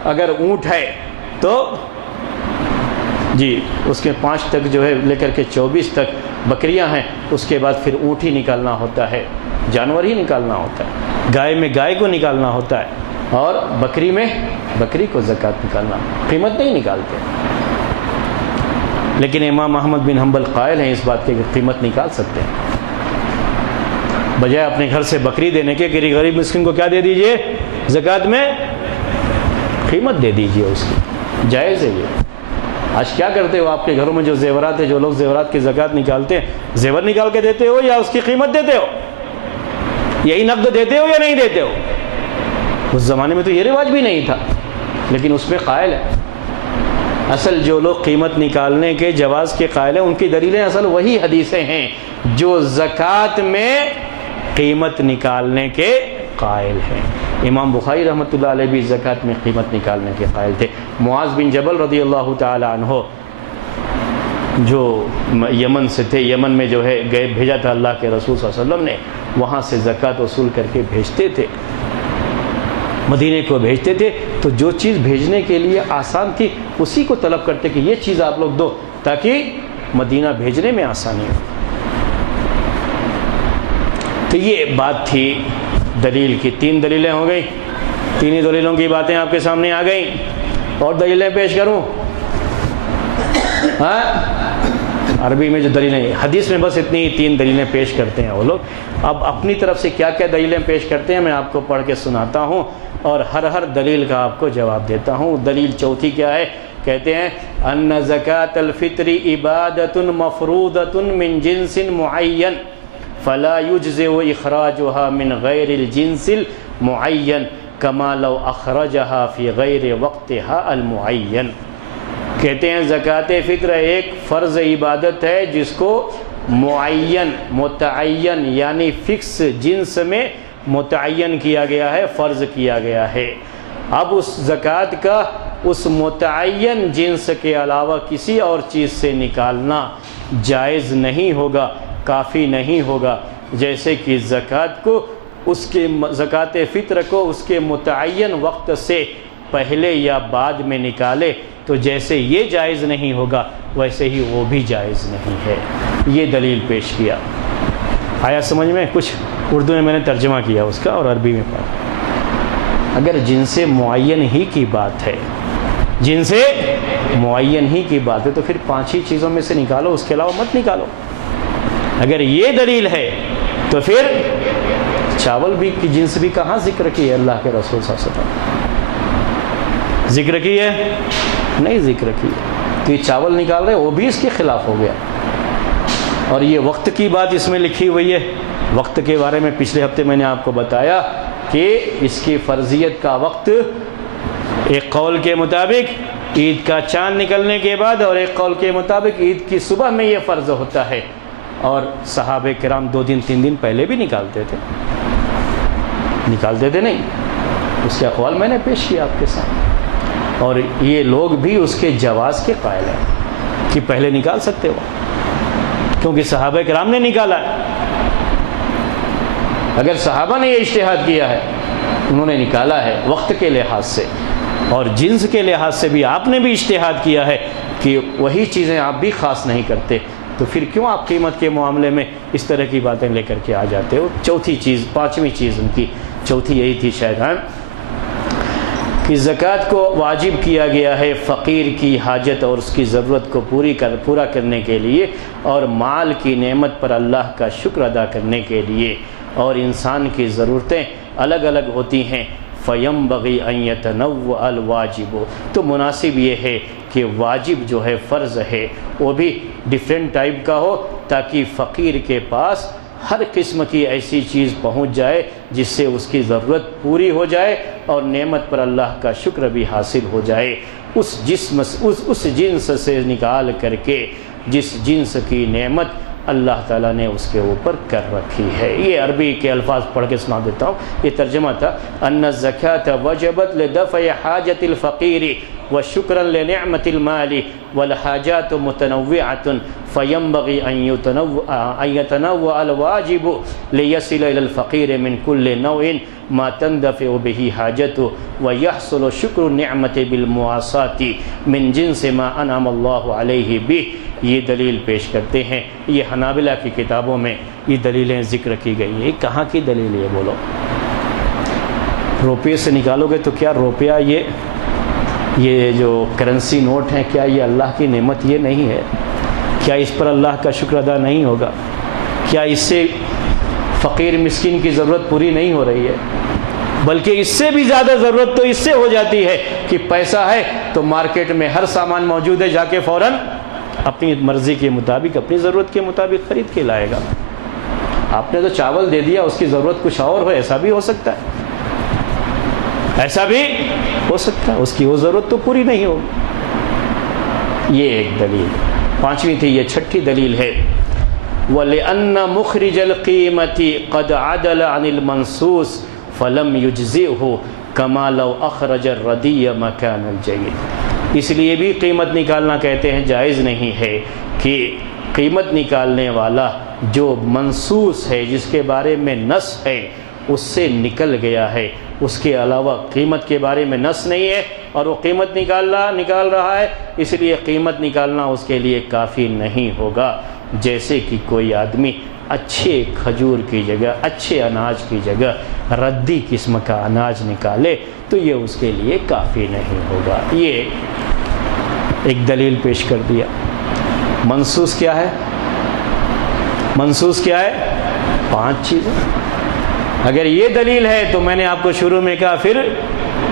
اگر اونٹ ہے تو جی اس کے 5 تک جو ہے لے کر کے 24 تک بکریاں ہیں، اس کے بعد پھر اونٹ ہی نکالنا ہوتا ہے، جانور ہی نکالنا ہوتا ہے، گائے میں گائے کو نکالنا ہوتا ہے، اور بکری میں بکری کو زکوٰۃ نکالنا، قیمت نہیں نکالتے۔ لیکن امام احمد بن حنبل قائل ہیں اس بات کے کہ قیمت نکال سکتے ہیں، بجائے اپنے گھر سے بکری دینے کے کہ غریب مسکین کو کیا دے دیجئے؟ زکوٰۃ میں قیمت دے دیجئے اس کی، جائز ہے یہ۔ آج کیا کرتے ہو آپ کے گھروں میں جو زیورات ہے، جو لوگ زیورات کی زکوٰۃ نکالتے ہیں، زیور نکال کے دیتے ہو یا اس کی قیمت دیتے ہو؟ یہی نقد دیتے ہو یا نہیں دیتے ہو؟ اس زمانے میں تو یہ رواج بھی نہیں تھا، لیکن اس میں قائل ہے۔ اصل جو لوگ قیمت نکالنے کے جواز کے قائل ہیں، ان کی دلیلیں اصل وہی حدیثیں ہیں جو زکوٰۃ میں قیمت نکالنے کے قائل ہیں۔ امام بخاری رحمۃ اللہ علیہ بھی زکوٰۃ میں قیمت نکالنے کے قائل تھے۔ معاذ بن جبل رضی اللہ تعالی عنہ جو یمن سے تھے، یمن میں جو ہے گئے بھیجا تھا اللہ کے رسول صلی اللہ علیہ وسلم نے، وہاں سے زکوٰۃ وصول کر کے بھیجتے تھے، مدینے کو بھیجتے تھے، تو جو چیز بھیجنے کے لیے آسان تھی اسی کو طلب کرتے کہ یہ چیز آپ لوگ دو تاکہ مدینہ بھیجنے میں آسانی ہو۔ تو یہ بات تھی دلیل کی۔ 3 دلیلیں ہو گئیں، تینوں دلیلوں کی باتیں آپ کے سامنے آ گئیں، اور دلیلیں پیش کروں؟ ہاں، عربی میں جو دلیلیں، حدیث میں بس اتنی ہی 3 دلیلیں پیش کرتے ہیں وہ لوگ۔ اب اپنی طرف سے کیا کیا دلیلیں پیش کرتے ہیں میں آپ کو پڑھ کے سناتا ہوں، اور ہر دلیل کا آپ کو جواب دیتا ہوں۔ دلیل چوتھی کیا ہے؟ کہتے ہیں ان زکاۃ الفطر عبادۃ مفروضۃ من جنس معین فلا يجزئ اخراجها من غیر الجنس المعین کما لو اخرجہا فی غیر وقتہا المعین۔ کہتے ہیں زکوٰۃ فطر ایک فرض عبادت ہے جس کو معین متعین یعنی فکس جنس میں متعین کیا گیا ہے، فرض کیا گیا ہے۔ اب اس زکوٰۃ کا اس متعین جنس کے علاوہ کسی اور چیز سے نکالنا جائز نہیں ہوگا، کافی نہیں ہوگا۔ جیسے کہ زکوٰۃ کو زکوٰۃ فطر کو اس کے متعین وقت سے پہلے یا بعد میں نکالے تو جیسے یہ جائز نہیں ہوگا ویسے ہی وہ بھی جائز نہیں ہے۔ یہ دلیل پیش کیا۔ آیا سمجھ میں؟ کچھ اردو میں نے ترجمہ کیا اس کا اور عربی میں پڑھا۔ اگر جنس معین ہی کی بات ہے، جنس معین ہی کی بات ہے تو پھر 5 ہی چیزوں میں سے نکالو، اس کے علاوہ مت نکالو۔ اگر یہ دلیل ہے تو پھر چاول بھی کی جنس بھی کہاں ذکر کی ہے اللہ کے رسول صلی اللہ علیہ وسلم؟ ذکر کی ہے؟ نہیں ذکر کی ہے۔ تو یہ چاول نکال رہے وہ بھی اس کے خلاف ہو گیا۔ اور یہ وقت کی بات اس میں لکھی ہوئی ہے۔ وقت کے بارے میں پچھلے ہفتے میں نے آپ کو بتایا کہ اس کی فرضیت کا وقت ایک قول کے مطابق عید کا چاند نکلنے کے بعد اور ایک قول کے مطابق عید کی صبح میں یہ فرض ہوتا ہے، اور صحابہ کرام 2 دن 3 دن پہلے بھی نکالتے تھے نہیں؟ اس کے اقوال میں نے پیش کیا آپ کے سامنے، اور یہ لوگ بھی اس کے جواز کے قائل ہیں کہ پہلے نکال سکتے ہو کیونکہ صحابہ کرام نے نکالا ہے۔ اگر صحابہ نے یہ اجتہاد کیا ہے، انہوں نے نکالا ہے وقت کے لحاظ سے اور جنس کے لحاظ سے بھی آپ نے بھی اجتہاد کیا ہے کہ وہی چیزیں آپ بھی خاص نہیں کرتے، تو پھر کیوں آپ قیمت کے معاملے میں اس طرح کی باتیں لے کر کے آ جاتے ہو؟ چوتھی چیز، 5ویں چیز ان کی چوتھی یہی تھی شاید کہ زکوٰۃ کو واجب کیا گیا ہے فقیر کی حاجت اور اس کی ضرورت کو پورا کرنے کے لیے، اور مال کی نعمت پر اللہ کا شکر ادا کرنے کے لیے، اور انسان کی ضرورتیں الگ الگ ہوتی ہیں۔ فَيَنبَغِي أَن يَتَنَوَّعَ الْوَاجِبُ، تو مناسب یہ ہے کہ واجب جو ہے فرض ہے وہ بھی ڈیفرنٹ ٹائپ کا ہو، تاکہ فقیر کے پاس ہر قسم کی ایسی چیز پہنچ جائے جس سے اس کی ضرورت پوری ہو جائے اور نعمت پر اللہ کا شکر بھی حاصل ہو جائے۔ اس جنس سے نکال کر کے جس جنس کی نعمت اللہ تعالیٰ نے اس کے اوپر کر رکھی ہے۔ یہ عربی کے الفاظ پڑھ کے سنا دیتا ہوں۔ یہ ترجمہ تھا ان الزکاۃ وجبت لدفع حاجت الفقیر وشکرا لنعمت المال والحاجات متنوعة فينبغي ان يتنوع الواجب ليصل الى الفقير من كل نوع ما تندفع به حاجته ويحصل شكر النعمة بالمواساة من جنس ما انعم الله عليه به۔ یہ دلیل پیش کرتے ہیں، یہ حنابلہ کی کتابوں میں یہ دلیلیں ذکر کی گئی ہیں۔ کہاں کی دلیل ہے بولو؟ روپے سے نکالو گے تو کیا روپیہ یہ جو کرنسی نوٹ ہیں کیا یہ اللہ کی نعمت یہ نہیں ہے؟ کیا اس پر اللہ کا شکر ادا نہیں ہوگا؟ کیا اس سے فقیر مسکین کی ضرورت پوری نہیں ہو رہی ہے؟ بلکہ اس سے بھی زیادہ ضرورت تو اس سے ہو جاتی ہے کہ پیسہ ہے تو مارکیٹ میں ہر سامان موجود ہے، جا کے فوراً اپنی مرضی کے مطابق اپنی ضرورت کے مطابق خرید کے لائے گا۔ آپ نے تو چاول دے دیا، اس کی ضرورت کچھ اور ہو، ایسا بھی ہو سکتا ہے، ایسا بھی ہو سکتا ہے، اس کی وہ ضرورت تو پوری نہیں ہوگی۔ یہ ایک دلیل 5ویں تھی۔ یہ 6ٹھی دلیل ہے وَلِأَنَّ مُخْرِجَ الْقِيمَةِ قَدْ عَدَلَ عَنِ الْمَنْصُوصِ فَلَمْ يُجْزِئْهُ كَمَا لَوْ أَخْرَجَ الرَّدِيَّ مَكَانَ الْجَيِّدِ۔ اس لیے بھی قیمت نکالنا کہتے ہیں جائز نہیں ہے کہ قیمت نکالنے والا جو منصوص ہے، جس کے بارے میں نص ہے، اس سے نکل گیا ہے، اس کے علاوہ قیمت کے بارے میں نص نہیں ہے اور وہ قیمت نکال رہا ہے، اس لیے قیمت نکالنا اس کے لیے کافی نہیں ہوگا۔ جیسے کہ کوئی آدمی اچھے کھجور کی جگہ، اچھے اناج کی جگہ ردی قسم کا اناج نکالے تو یہ اس کے لیے کافی نہیں ہوگا۔ یہ ایک دلیل پیش کر دیا۔ منصوص کیا ہے؟ منصوص کیا ہے؟ 5 چیزیں۔ اگر یہ دلیل ہے تو میں نے آپ کو شروع میں کہا پھر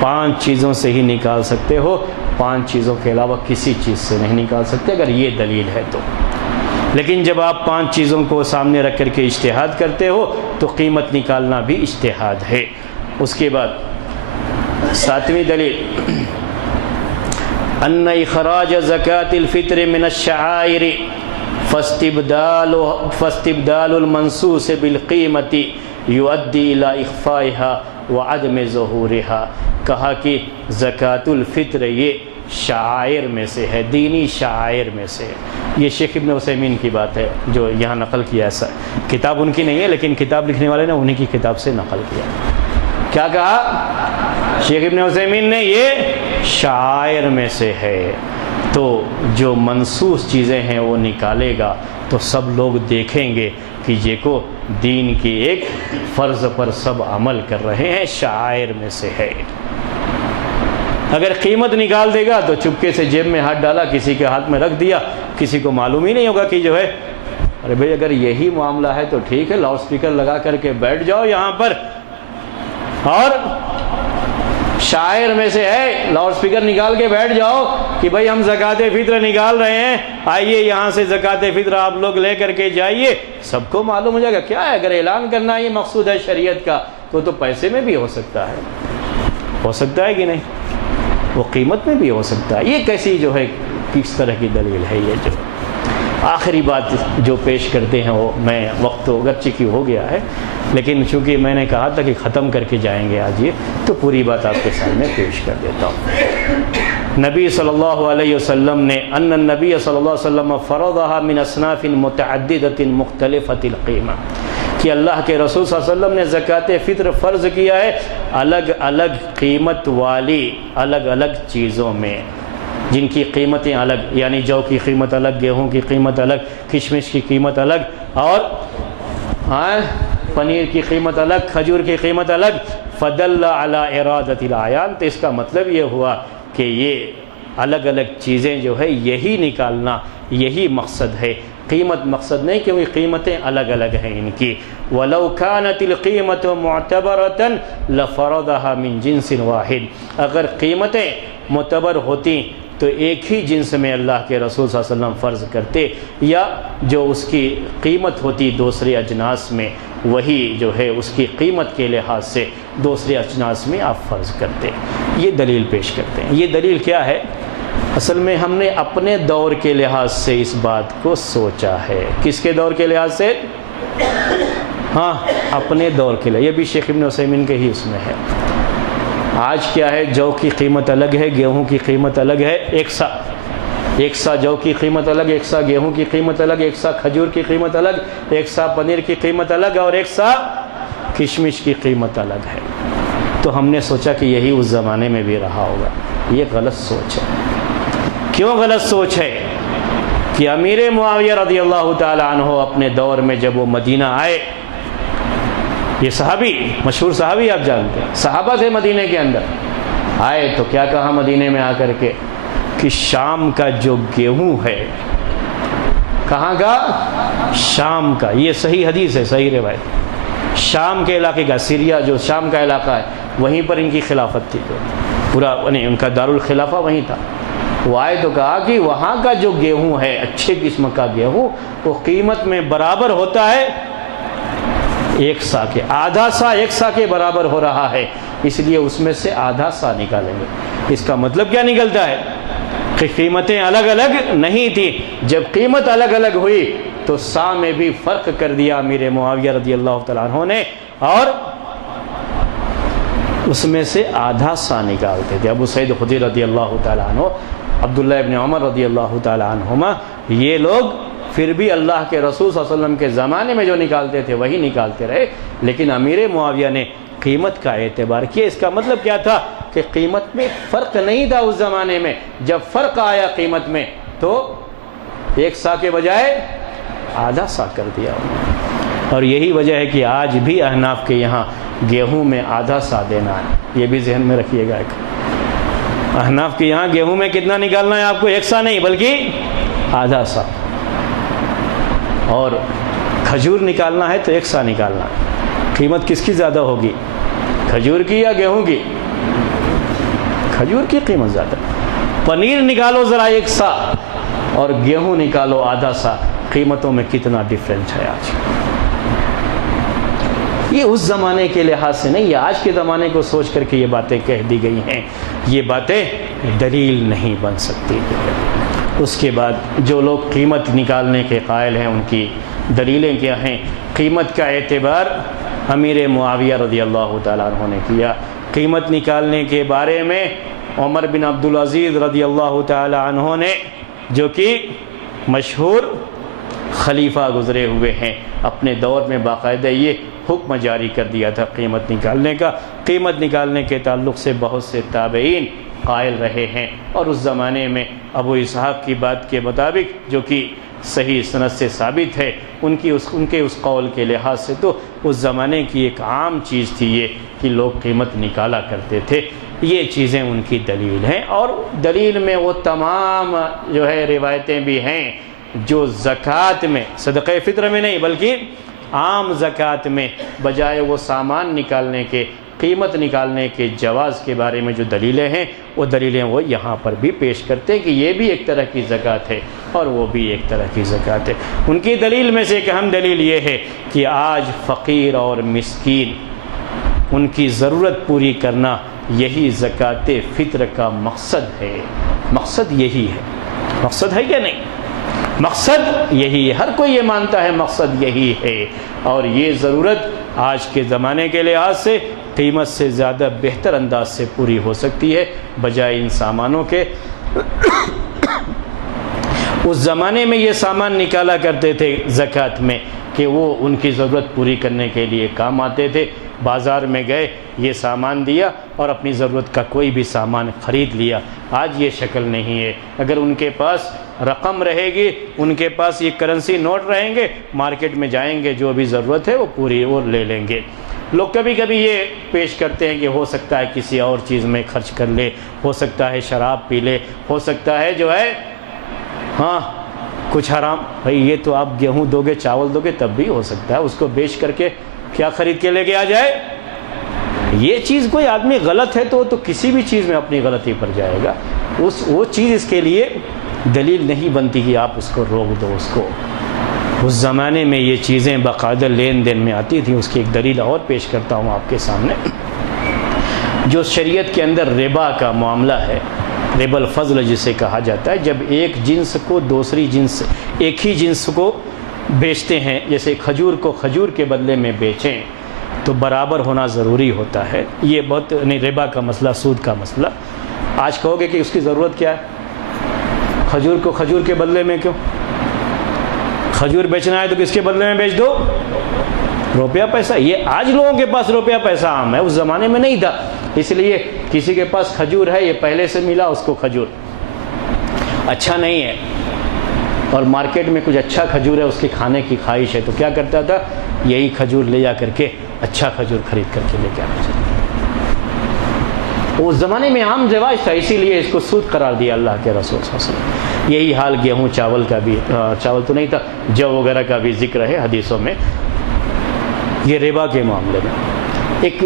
5 چیزوں سے ہی نکال سکتے ہو، 5 چیزوں کے علاوہ کسی چیز سے نہیں نکال سکتے اگر یہ دلیل ہے تو۔ لیکن جب آپ 5 چیزوں کو سامنے رکھ کر کے اجتہاد کرتے ہو تو قیمت نکالنا بھی اجتہاد ہے۔ اس کے بعد ساتویں دلیل ان اخراج زکاة الفطر من الشعائر فاستبدال المنصوص بالقیمت یؤدی الی اخفائها وعدم ظہورها. کہا کہ زکاة الفطر یہ شعائر میں سے ہے، دینی شعائر میں سے. یہ شیخ ابن عثیمین کی بات ہے جو یہاں نقل کیا. ایسا کتاب ان کی نہیں ہے لیکن کتاب لکھنے والے نے انہی کی کتاب سے نقل کیا. کیا کہا شیخ ابن عثیمین نے؟ یہ شعائر میں سے ہے. تو جو منسوخ چیزیں ہیں وہ نکالے گا تو سب لوگ دیکھیں گے کہ یہ کو دین کی ایک فرض پر سب عمل کر رہے ہیں، شعائر میں سے ہے. اگر قیمت نکال دے گا تو چپکے سے جیب میں ہاتھ ڈالا، کسی کے ہاتھ میں رکھ دیا، کسی کو معلوم ہی نہیں ہوگا کہ جو ہے ارے بھئی اگر یہی معاملہ ہے تو ٹھیک ہے، لاؤڈ سپیکر لگا کر کے بیٹھ جاؤ یہاں پر، اور شاعر میں سے ہے لاؤڈ سپیکر نکال کے بیٹھ جاؤ کہ بھئی ہم زکوٰۃ فطر نکال رہے ہیں، آئیے یہاں سے زکوٰۃ فطر آپ لوگ لے کر کے جائیے. سب کو معلوم ہو جائے گا. کیا ہے اگر اعلان کرنا یہ مقصود ہے شریعت کا تو پیسے میں بھی ہو سکتا ہے کہ نہیں، وہ قیمت میں بھی ہو سکتا ہے. یہ کیسی جو ہے کس طرح کی دلیل ہے؟ یہ جو آخری بات جو پیش کرتے ہیں وہ میں وقت اگرچہ کی ہو گیا ہے لیکن چونکہ میں نے کہا تھا کہ ختم کر کے جائیں گے آج یہ، تو پوری بات آپ کے سامنے پیش کر دیتا ہوں. نبی صلی اللہ علیہ وسلم نے ان النبی صلی اللہ علیہ وسلم فرضها من اصناف متعددۃ مختلفۃ القیمہ، کہ اللہ کے رسول صلی اللہ علیہ وسلم نے زکوٰۃ فطر فرض کیا ہے الگ الگ قیمت والی الگ الگ چیزوں میں، جن کی قیمتیں الگ، یعنی جو کی قیمت الگ، گیہوں کی قیمت الگ، کشمش کی قیمت الگ، اور پنیر کی قیمت الگ، کھجور کی قیمت الگ. فدل علی ارادۃ العیان، تو اس کا مطلب یہ ہوا کہ یہ الگ الگ چیزیں جو ہے یہی نکالنا، یہی مقصد ہے. قیمت مقصد نہیں کیونکہ قیمتیں الگ الگ ہیں ان کی. وَلَوْ كَانَتِ الْقِيمَةُ مُعْتَبَرَةً لَفَرَضَهَا مِنْ جِنْسٍ وَاحِدٍ. اگر قیمتیں معتبر ہوتی تو ایک ہی جنس میں اللہ کے رسول صلی اللہ علیہ وسلم فرض کرتے، یا جو اس کی قیمت ہوتی دوسرے اجناس میں وہی جو ہے اس کی قیمت کے لحاظ سے دوسرے اجناس میں آپ فرض کرتے. یہ دلیل پیش کرتے ہیں. یہ دلیل کیا ہے؟ اصل میں ہم نے اپنے دور کے لحاظ سے اس بات کو سوچا ہے. کس کے دور کے لحاظ سے؟ ہاں اپنے دور کے لحاظ. یہ بھی شیخ ابن عثیمین کے ہی اس میں ہے. آج کیا ہے؟ جو کی قیمت الگ ہے، گیہوں کی قیمت الگ ہے، ایک سا جو کی قیمت الگ، ایک سا گیہوں کی قیمت الگ، ایک سا کھجور کی قیمت الگ، ایک سا پنیر کی قیمت الگ، اور ایک سا کشمش کی قیمت الگ ہے. تو ہم نے سوچا کہ یہی اس زمانے میں بھی رہا ہوگا. یہ غلط سوچ ہے. کیوں غلط سوچ ہے؟ کہ امیر معاویہ رضی اللہ تعالی عنہ اپنے دور میں جب وہ مدینہ آئے، یہ صحابی مشہور صحابی آپ جانتے ہیں، صحابہ تھے مدینہ کے اندر، آئے تو کیا کہا مدینہ میں آ کر کے کہ شام کا جو گیہوں ہے، کہاں کا؟ شام کا. یہ صحیح حدیث ہے، صحیح روایت. شام کے علاقے کا، سیریا جو شام کا علاقہ ہے وہیں پر ان کی خلافت تھی، پورا ان کا دارالخلافہ وہیں تھا. وہ آئے تو کہا کہ وہاں کا جو گیہوں ہے، اچھے قسم کا گیہوں، وہ قیمت میں برابر ہوتا ہے ایک سا کے، آدھا سا ایک سا کے برابر ہو رہا ہے، اس لیے اس میں سے آدھا سا نکالیں گے. اس کا مطلب کیا نکلتا ہے؟ کہ قیمتیں الگ الگ نہیں تھی. جب قیمت الگ الگ ہوئی تو سا میں بھی فرق کر دیا امیر معاویہ رضی اللہ تعالیٰ عنہ نے، اور اس میں سے آدھا سا نکالتے تھے. ابو سعید خدری رضی اللہ تعالیٰ عنہ، عبداللہ ابن عمر رضی اللہ تعالیٰ عنہما، یہ لوگ پھر بھی اللہ کے رسول صلی اللہ علیہ وسلم کے زمانے میں جو نکالتے تھے وہی نکالتے رہے، لیکن امیر معاویہ نے قیمت کا اعتبار کیا. اس کا مطلب کیا تھا؟ کہ قیمت میں فرق نہیں تھا اس زمانے میں. جب فرق آیا قیمت میں تو ایک سا کے بجائے آدھا سا کر دیا. اور یہی وجہ ہے کہ آج بھی احناف کے یہاں گیہوں میں آدھا سا دینا ہے. یہ بھی ذہن میں رکھیے گا. احناف کے یہاں گیہوں میں کتنا نکالنا ہے آپ کو؟ ایک سا نہیں بلکہ آدھا سا. اور کھجور نکالنا ہے تو ایک سا نکالنا ہے. قیمت کس کی زیادہ ہوگی؟ کھجور کی یا گیہوں کی؟ کھجور کی قیمت زیادہ. پنیر نکالو ذرا ایک سا اور گیہوں نکالو آدھا سا، قیمتوں میں کتنا ڈیفرنس ہے آج. یہ اس زمانے کے لحاظ سے نہیں، یہ آج کے زمانے کو سوچ کر کے یہ باتیں کہہ دی گئی ہیں، یہ باتیں دلیل نہیں بن سکتی۔ اس کے بعد جو لوگ قیمت نکالنے کے قائل ہیں ان کی دلیلیں کیا ہیں؟ قیمت کا اعتبار امیر معاویہ رضی اللہ تعالیٰ عنہ نے کیا۔ قیمت نکالنے کے بارے میں عمر بن عبدالعزیز رضی اللہ تعالیٰ عنہ نے، جو کہ مشہور خلیفہ گزرے ہوئے ہیں، اپنے دور میں باقاعدہ یہ حکم جاری کر دیا تھا قیمت نکالنے کا۔ قیمت نکالنے کے تعلق سے بہت سے تابعین قائل رہے ہیں، اور اس زمانے میں ابو اسحاق کی بات کے مطابق، جو کہ صحیح سند سے ثابت ہے، ان کے اس قول کے لحاظ سے تو اس زمانے کی ایک عام چیز تھی یہ کہ لوگ قیمت نکالا کرتے تھے۔ یہ چیزیں ان کی دلیل ہیں، اور دلیل میں وہ تمام جو ہے روایتیں بھی ہیں جو زکوٰۃ میں، صدقہ فطر میں نہیں بلکہ عام زکوٰۃ میں بجائے وہ سامان نکالنے کے، قیمت نکالنے کے جواز کے بارے میں جو دلیلیں ہیں، وہ دلیلیں وہ یہاں پر بھی پیش کرتے ہیں کہ یہ بھی ایک طرح کی زکوٰۃ ہے اور وہ بھی ایک طرح کی زکوٰۃ ہے۔ ان کی دلیل میں سے ایک اہم دلیل یہ ہے کہ آج فقیر اور مسکین، ان کی ضرورت پوری کرنا، یہی زکوٰۃ فطر کا مقصد ہے۔ مقصد یہی ہے، مقصد ہے کہ نہیں؟ مقصد یہی ہے، ہر کوئی یہ مانتا ہے مقصد یہی ہے، اور یہ ضرورت آج کے زمانے کے لحاظ سے قیمت سے زیادہ بہتر انداز سے پوری ہو سکتی ہے بجائے ان سامانوں کے۔ اس زمانے میں یہ سامان نکالا کرتے تھے زکوٰۃ میں کہ وہ ان کی ضرورت پوری کرنے کے لیے کام آتے تھے۔ بازار میں گئے، یہ سامان دیا اور اپنی ضرورت کا کوئی بھی سامان خرید لیا۔ آج یہ شکل نہیں ہے۔ اگر ان کے پاس رقم رہے گی، ان کے پاس یہ کرنسی نوٹ رہیں گے، مارکیٹ میں جائیں گے، جو بھی ضرورت ہے وہ پوری وہ لے لیں گے۔ لوگ کبھی کبھی یہ پیش کرتے ہیں کہ ہو سکتا ہے کسی اور چیز میں خرچ کر لے، ہو سکتا ہے شراب پی لے، ہو سکتا ہے جو ہے ہاں کچھ حرام۔ بھائی یہ تو آپ گیہوں دو گے، چاول دو گے، تب بھی ہو سکتا ہے اس کو بیچ کر کے کیا خرید کے لے کے آ جائے۔ یہ چیز کوئی آدمی غلط ہے تو کسی بھی چیز میں اپنی غلطی پر جائے گا، وہ چیز اس کے لیے دلیل نہیں بنتی کہ آپ اس کو روک دو اس کو۔ اس زمانے میں یہ چیزیں باقاعدہ لین دین میں آتی تھیں۔ اس کی ایک دلیل اور پیش کرتا ہوں آپ کے سامنے۔ جو شریعت کے اندر ربا کا معاملہ ہے، ربا الفضل جسے کہا جاتا ہے، جب ایک جنس کو دوسری جنس، ایک ہی جنس کو بیچتے ہیں، جیسے کھجور کو کھجور کے بدلے میں بیچیں تو برابر ہونا ضروری ہوتا ہے۔ یہ بہت نہیں، ربا کا مسئلہ، سود کا مسئلہ۔ آج کہو گے کہ اس کی ضرورت کیا ہے؟ کھجور کو کھجور کے بدلے میں کیوں؟ کھجور بیچنا ہے تو کس کے بدلے میں بیچ دو؟ روپیہ پیسہ۔ یہ آج لوگوں کے پاس روپیہ پیسہ عام ہے، اس زمانے میں نہیں تھا۔ اس لیے کسی کے پاس کھجور ہے، یہ پہلے سے ملا اس کو کھجور اچھا نہیں ہے، اور مارکیٹ میں کچھ اچھا کھجور ہے، اس کے کھانے کی خواہش ہے، تو کیا کرتا تھا؟ یہی کھجور لے جا کر کے اچھا کھجور خرید کر کے لے کے آنا چاہیے۔ اس زمانے میں عام رواج تھا، اسی لیے اس کو سود قرار دیا اللہ کے رسول صلی اللہ علیہ وسلم۔ یہی حال گیہوں چاول کا بھی، چاول تو نہیں تھا، جو وغیرہ کا بھی ذکر ہے حدیثوں میں۔ یہ ربا کے معاملے میں ایک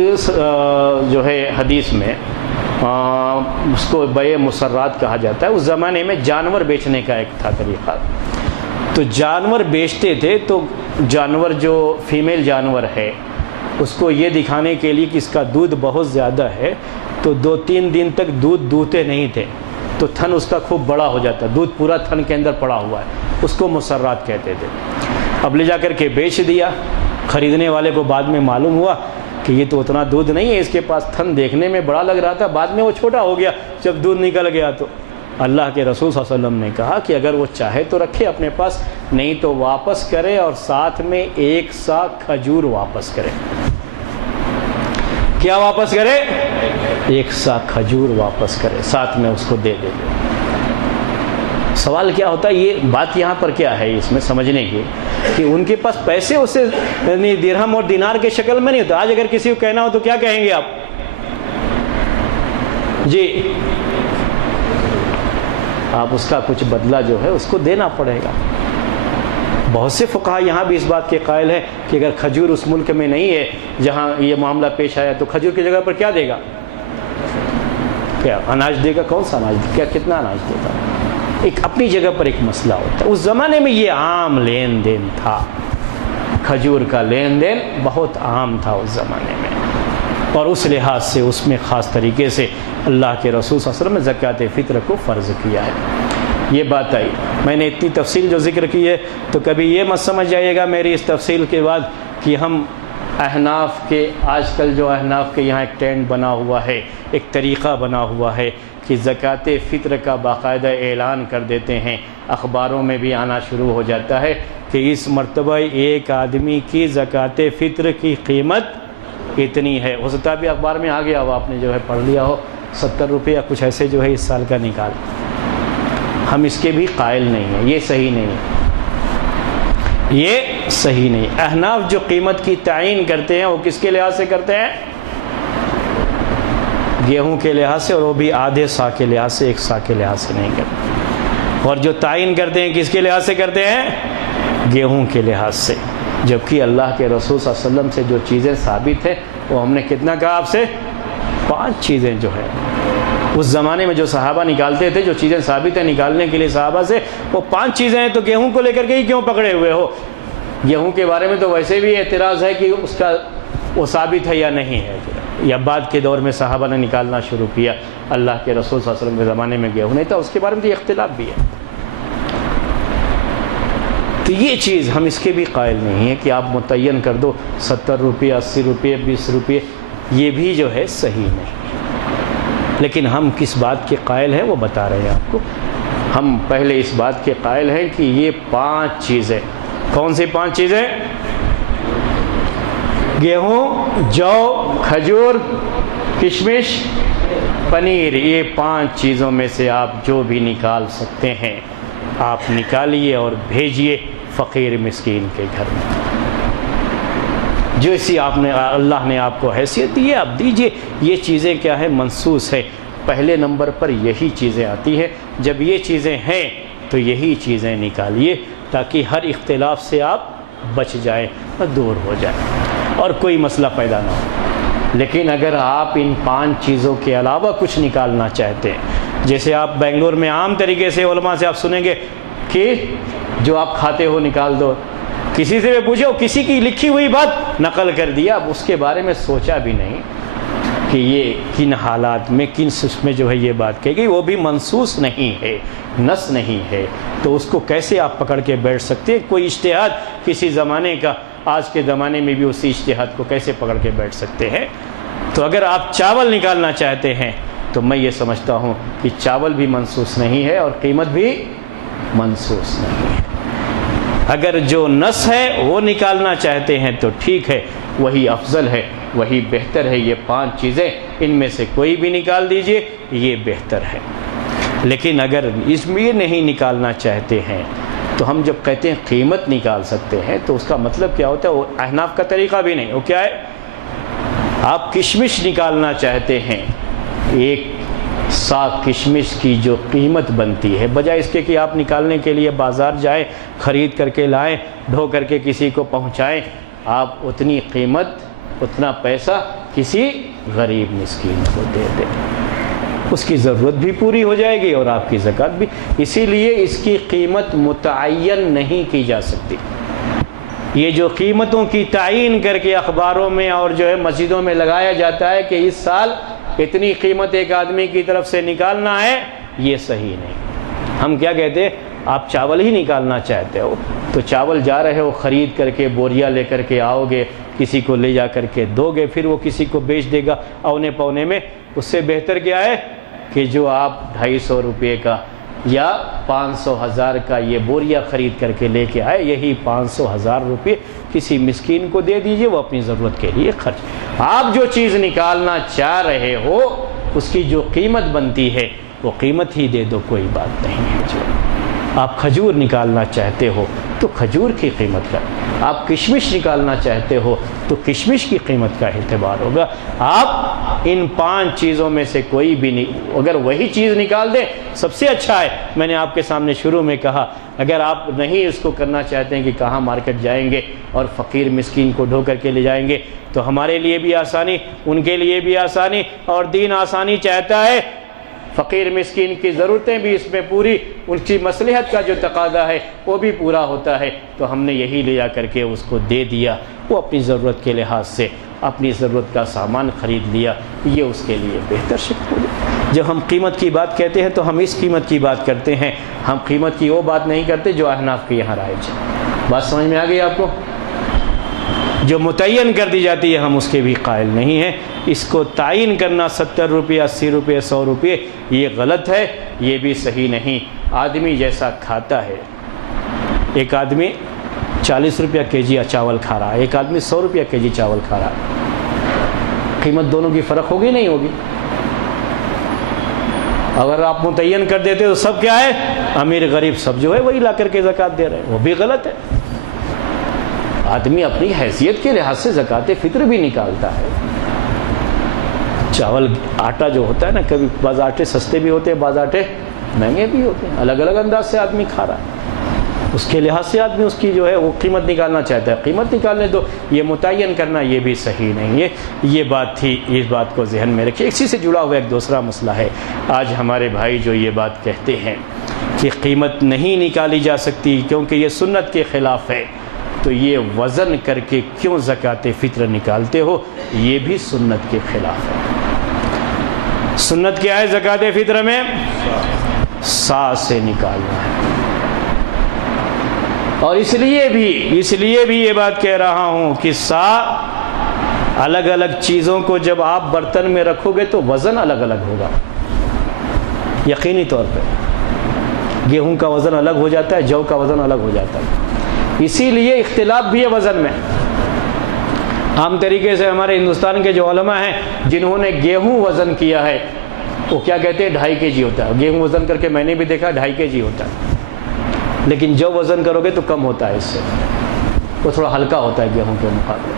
جو ہے حدیث میں اس کو بیع مسرات کہا جاتا ہے۔ اس زمانے میں جانور بیچنے کا ایک تھا طریقہ، تو جانور بیچتے تھے، تو جانور جو فیمیل جانور ہے اس کو یہ دکھانے کے لیے کہ اس کا دودھ بہت زیادہ ہے، تو 2-3 دن تک دودھ دوہتے نہیں تھے، تو تھن اس کا خوب بڑا ہو جاتا، دودھ پورا تھن کے اندر پڑا ہوا ہے، اس کو مسرات کہتے تھے۔ اب لے جا کر کے بیچ دیا، خریدنے والے کو بعد میں معلوم ہوا کہ یہ تو اتنا دودھ نہیں ہے، اس کے پاس تھن دیکھنے میں بڑا لگ رہا تھا، بعد میں وہ چھوٹا ہو گیا جب دودھ نکل گیا۔ تو اللہ کے رسول صلی اللہ علیہ وسلم نے کہا کہ اگر وہ چاہے تو رکھے اپنے پاس، نہیں تو واپس کرے، اور ساتھ میں 1 سا کھجور واپس کرے۔ کیا واپس کرے؟ 1 سا کھجور واپس کرے، ساتھ میں اس کو دے دے۔ سوال کیا ہوتا ہے، یہ بات یہاں پر کیا ہے اس میں سمجھنے کی، کہ ان کے پاس پیسے اسے یعنی درہم اور دینار کے شکل میں نہیں ہوتا۔ آج اگر کسی کو کہنا ہو تو کیا کہیں گے آپ؟ جی، آپ اس کا کچھ بدلہ جو ہے اس کو دینا پڑے گا۔ بہت سے فقہا یہاں بھی اس بات کے قائل ہیں کہ اگر کھجور اس ملک میں نہیں ہے جہاں یہ معاملہ پیش آیا، تو کھجور کی جگہ پر کیا دے گا؟ کیا اناج دے گا؟ کون سا اناج دے گا؟ کتنا اناج دے گا؟ ایک اپنی جگہ پر ایک مسئلہ ہوتا ہے۔ اس زمانے میں یہ عام لین دین تھا، کھجور کا لین دین بہت عام تھا اس زمانے میں، اور اس لحاظ سے اس میں خاص طریقے سے اللہ کے رسول صلی اللہ علیہ وسلم نے زکوٰۃ فطر کو فرض کیا ہے۔ یہ بات آئی، میں نے اتنی تفصیل جو ذکر کی ہے، تو کبھی یہ مت سمجھ جائیے گا میری اس تفصیل کے بعد کہ ہم احناف کے، آج کل جو احناف کے یہاں ایک ٹرینڈ بنا ہوا ہے، ایک طریقہ بنا ہوا ہے کہ زکوٰۃ فطر کا باقاعدہ اعلان کر دیتے ہیں، اخباروں میں بھی آنا شروع ہو جاتا ہے کہ اس مرتبہ ایک آدمی کی زکوٰۃ فطر کی قیمت اتنی ہے۔ ہو سکتا ہے بھی اخبار میں آ گیا ہو، آپ نے جو ہے پڑھ لیا ہو، 70 روپے یا کچھ ایسے جو ہے اس سال کا نکال۔ ہم اس کے بھی قائل نہیں ہیں، یہ صحیح نہیں ہے، یہ صحیح نہیں۔ احناف جو قیمت کی تعین کرتے ہیں وہ کس کے لحاظ سے کرتے ہیں؟ گیہوں کے لحاظ سے، اور وہ بھی آدھے سا کے لحاظ سے، 1 سا کے لحاظ سے نہیں کرتے۔ اور جو تعین کرتے ہیں کس کے لحاظ سے کرتے ہیں؟ گیہوں کے لحاظ سے، جبکہ اللہ کے رسول صلی اللہ علیہ وسلم سے جو چیزیں ثابت ہیں وہ ہم نے کتنا کہا آپ سے؟ 5 چیزیں جو ہے اس زمانے میں جو صحابہ نکالتے تھے، جو چیزیں ثابت ہیں نکالنے کے لیے صحابہ سے، وہ 5 چیزیں ہیں۔ تو گیہوں کو لے کر کے ہی کیوں پکڑے ہوئے ہو؟ گیہوں کے بارے میں تو ویسے بھی اعتراض ہے کہ اس کا وہ ثابت ہے یا نہیں ہے، یا بعد کے دور میں صحابہ نے نکالنا شروع کیا، اللہ کے رسول صلی اللہ علیہ وسلم کے زمانے میں گیہوں نہیں تھا، اس کے بارے میں تو اختلاف بھی ہے۔ تو یہ چیز ہم اس کے بھی قائل نہیں ہیں کہ آپ متعین کر دو 70 روپے، 80 روپے، 20 روپے، یہ بھی جو ہے صحیح نہیں۔ لیکن ہم کس بات کے قائل ہیں وہ بتا رہے ہیں آپ کو۔ ہم پہلے اس بات کے قائل ہیں کہ یہ 5 چیزیں، کون سی 5 چیزیں؟ گیہوں، جو، کھجور، کشمش، پنیر، یہ 5 چیزوں میں سے آپ جو بھی نکال سکتے ہیں آپ نکالیے اور بھیجیے فقیر مسکین کے گھر میں۔ جو اسی آپ نے، اللہ نے آپ کو حیثیت دی ہے آپ دیجئے۔ یہ چیزیں کیا ہے؟ منصوص ہے۔ پہلے نمبر پر یہی چیزیں آتی ہیں۔ جب یہ چیزیں ہیں تو یہی چیزیں نکالیے تاکہ ہر اختلاف سے آپ بچ جائیں اور دور ہو جائیں اور کوئی مسئلہ پیدا نہ ہو۔ لیکن اگر آپ ان 5 چیزوں کے علاوہ کچھ نکالنا چاہتے ہیں، جیسے آپ بنگلور میں عام طریقے سے علماء سے آپ سنیں گے کہ جو آپ کھاتے ہو نکال دو، کسی سے بھی پوچھو، کسی کی لکھی ہوئی بات نقل کر دیا، اب اس کے بارے میں سوچا بھی نہیں کہ یہ کن حالات میں، کن سچ میں جو ہے یہ بات کہی گئی، وہ بھی منصوص نہیں ہے، نص نہیں ہے، تو اس کو کیسے آپ پکڑ کے بیٹھ سکتے ہیں؟ کوئی اجتہاد کسی زمانے کا آج کے زمانے میں بھی اسی اجتہاد کو کیسے پکڑ کے بیٹھ سکتے ہیں؟ تو اگر آپ چاول نکالنا چاہتے ہیں تو میں یہ سمجھتا ہوں کہ چاول بھی منصوص نہیں ہے اور قیمت بھی منصوص نہیں ہے۔ اگر جو نص ہے وہ نکالنا چاہتے ہیں تو ٹھیک ہے، وہی افضل ہے، وہی بہتر ہے۔ یہ 5 چیزیں ان میں سے کوئی بھی نکال دیجئے، یہ بہتر ہے۔ لیکن اگر اس میں یہ نہیں نکالنا چاہتے ہیں تو ہم جب کہتے ہیں قیمت نکال سکتے ہیں تو اس کا مطلب کیا ہوتا ہے؟ وہ احناف کا طریقہ بھی نہیں، وہ کیا ہے؟ آپ کشمش نکالنا چاہتے ہیں، 1 سا کشمش کی جو قیمت بنتی ہے، بجائے اس کے کہ آپ نکالنے کے لیے بازار جائیں، خرید کر کے لائیں، ڈھو کر کے کسی کو پہنچائیں، آپ اتنی قیمت، اتنا پیسہ کسی غریب مسکین کو دے دیں، اس کی ضرورت بھی پوری ہو جائے گی اور آپ کی زکوٰۃ بھی۔ اسی لیے اس کی قیمت متعین نہیں کی جا سکتی۔ یہ جو قیمتوں کی تعین کر کے اخباروں میں اور جو ہے مسجدوں میں لگایا جاتا ہے کہ اس سال اتنی قیمت ایک آدمی کی طرف سے نکالنا ہے، یہ صحیح نہیں۔ ہم کیا کہتے ہیں؟ آپ چاول ہی نکالنا چاہتے ہو تو چاول جا رہے ہو خرید کر کے، بوریا لے کر کے آؤ گے، کسی کو لے جا کر کے دو گے، پھر وہ کسی کو بیچ دے گا اونے پونے میں۔ اس سے بہتر کیا ہے کہ جو آپ 250 روپے کا یا 500 1000 کا یہ بوریا خرید کر کے لے کے آئے، یہی 500 1000 روپے کسی مسکین کو دے دیجئے، وہ اپنی ضرورت کے لیے خرچ۔ آپ جو چیز نکالنا چاہ رہے ہو اس کی جو قیمت بنتی ہے وہ قیمت ہی دے دو، کوئی بات نہیں ہے۔ جو آپ کھجور نکالنا چاہتے ہو تو کھجور کی قیمت کا، آپ کشمش نکالنا چاہتے ہو تو کشمش کی قیمت کا اعتبار ہوگا۔ آپ ان 5 چیزوں میں سے کوئی بھی نہیں، اگر وہی چیز نکال دیں سب سے اچھا ہے۔ میں نے آپ کے سامنے شروع میں کہا اگر آپ نہیں اس کو کرنا چاہتے ہیں کہ کہاں مارکیٹ جائیں گے اور فقیر مسکین کو ڈھو کر کے لے جائیں گے، تو ہمارے لیے بھی آسانی، ان کے لیے بھی آسانی، اور دین آسانی چاہتا ہے فقیر مسکین کی ضرورتیں بھی اس میں پوری، ان کی مصلحت کا جو تقاضا ہے وہ بھی پورا ہوتا ہے، تو ہم نے یہی لیا کر کے اس کو دے دیا، وہ اپنی ضرورت کے لحاظ سے اپنی ضرورت کا سامان خرید لیا، یہ اس کے لیے بہتر شکل ہوگا۔ جب ہم قیمت کی بات کہتے ہیں تو ہم اس قیمت کی بات کرتے ہیں، ہم قیمت کی وہ بات نہیں کرتے جو احناف کے یہاں رائج ہے۔ بات سمجھ میں آ گئی آپ کو؟ جو متعین کر دی جاتی ہے ہم اس کے بھی قائل نہیں ہیں۔ اس کو تعین کرنا 70 روپے 80 روپے 100 روپے یہ غلط ہے، یہ بھی صحیح نہیں۔ آدمی جیسا کھاتا ہے، ایک آدمی 40 روپیہ کے جی چاول کھا رہا ہے، ایک آدمی 100 روپیہ کے جی چاول کھا رہا ہے، قیمت دونوں کی فرق ہوگی نہیں ہوگی؟ اگر آپ متعین کر دیتے تو سب کیا ہے، امیر غریب سب جو ہے وہی لا کر کے زکوٰۃ دے رہے ہیں، وہ بھی غلط ہے۔ آدمی اپنی حیثیت کے لحاظ سے زکوٰۃ فطر بھی نکالتا ہے۔ چاول آٹا جو ہوتا ہے نا، کبھی بعض آٹے سستے بھی ہوتے ہیں، بعض آٹے مہنگے بھی ہوتے ہیں، الگ الگ انداز سے آدمی کھا رہا ہے، اس کے لحاظ سے آدمی اس کی جو ہے وہ قیمت نکالنا چاہتا ہے، قیمت نکالنے دو، یہ متعین کرنا یہ بھی صحیح نہیں ہے۔ یہ بات تھی، اس بات کو ذہن میں رکھیے۔ اسی سے جڑا ہوا ایک دوسرا مسئلہ ہے، آج ہمارے بھائی جو یہ بات کہتے ہیں کہ قیمت نہیں نکالی جا سکتی کیونکہ یہ سنت کے خلاف ہے، تو یہ وزن کر کے کیوں زکوٰۃ فطر نکالتے ہو؟ یہ بھی سنت کے خلاف ہے۔ سنت کیا ہے زکوٰۃ فطر میں؟ سا سے نکالنا ہے۔ اور اس لیے بھی یہ بات کہہ رہا ہوں کہ سا الگ الگ چیزوں کو جب آپ برتن میں رکھو گے تو وزن الگ الگ ہوگا، یقینی طور پہ۔ گیہوں کا وزن الگ ہو جاتا ہے، جو کا وزن الگ ہو جاتا ہے، اسی لیے اختلاف بھی ہے وزن میں۔ عام طریقے سے ہمارے ہندوستان کے جو علماء ہیں جنہوں نے گیہوں وزن کیا ہے وہ کیا کہتے ہیں 2.5 kg ہوتا ہے، گیہوں وزن کر کے میں نے بھی دیکھا 2.5 kg ہوتا ہے، لیکن جو وزن کرو گے تو کم ہوتا ہے، اس سے وہ تھوڑا ہلکا ہوتا ہے گیہوں کے مقابلے۔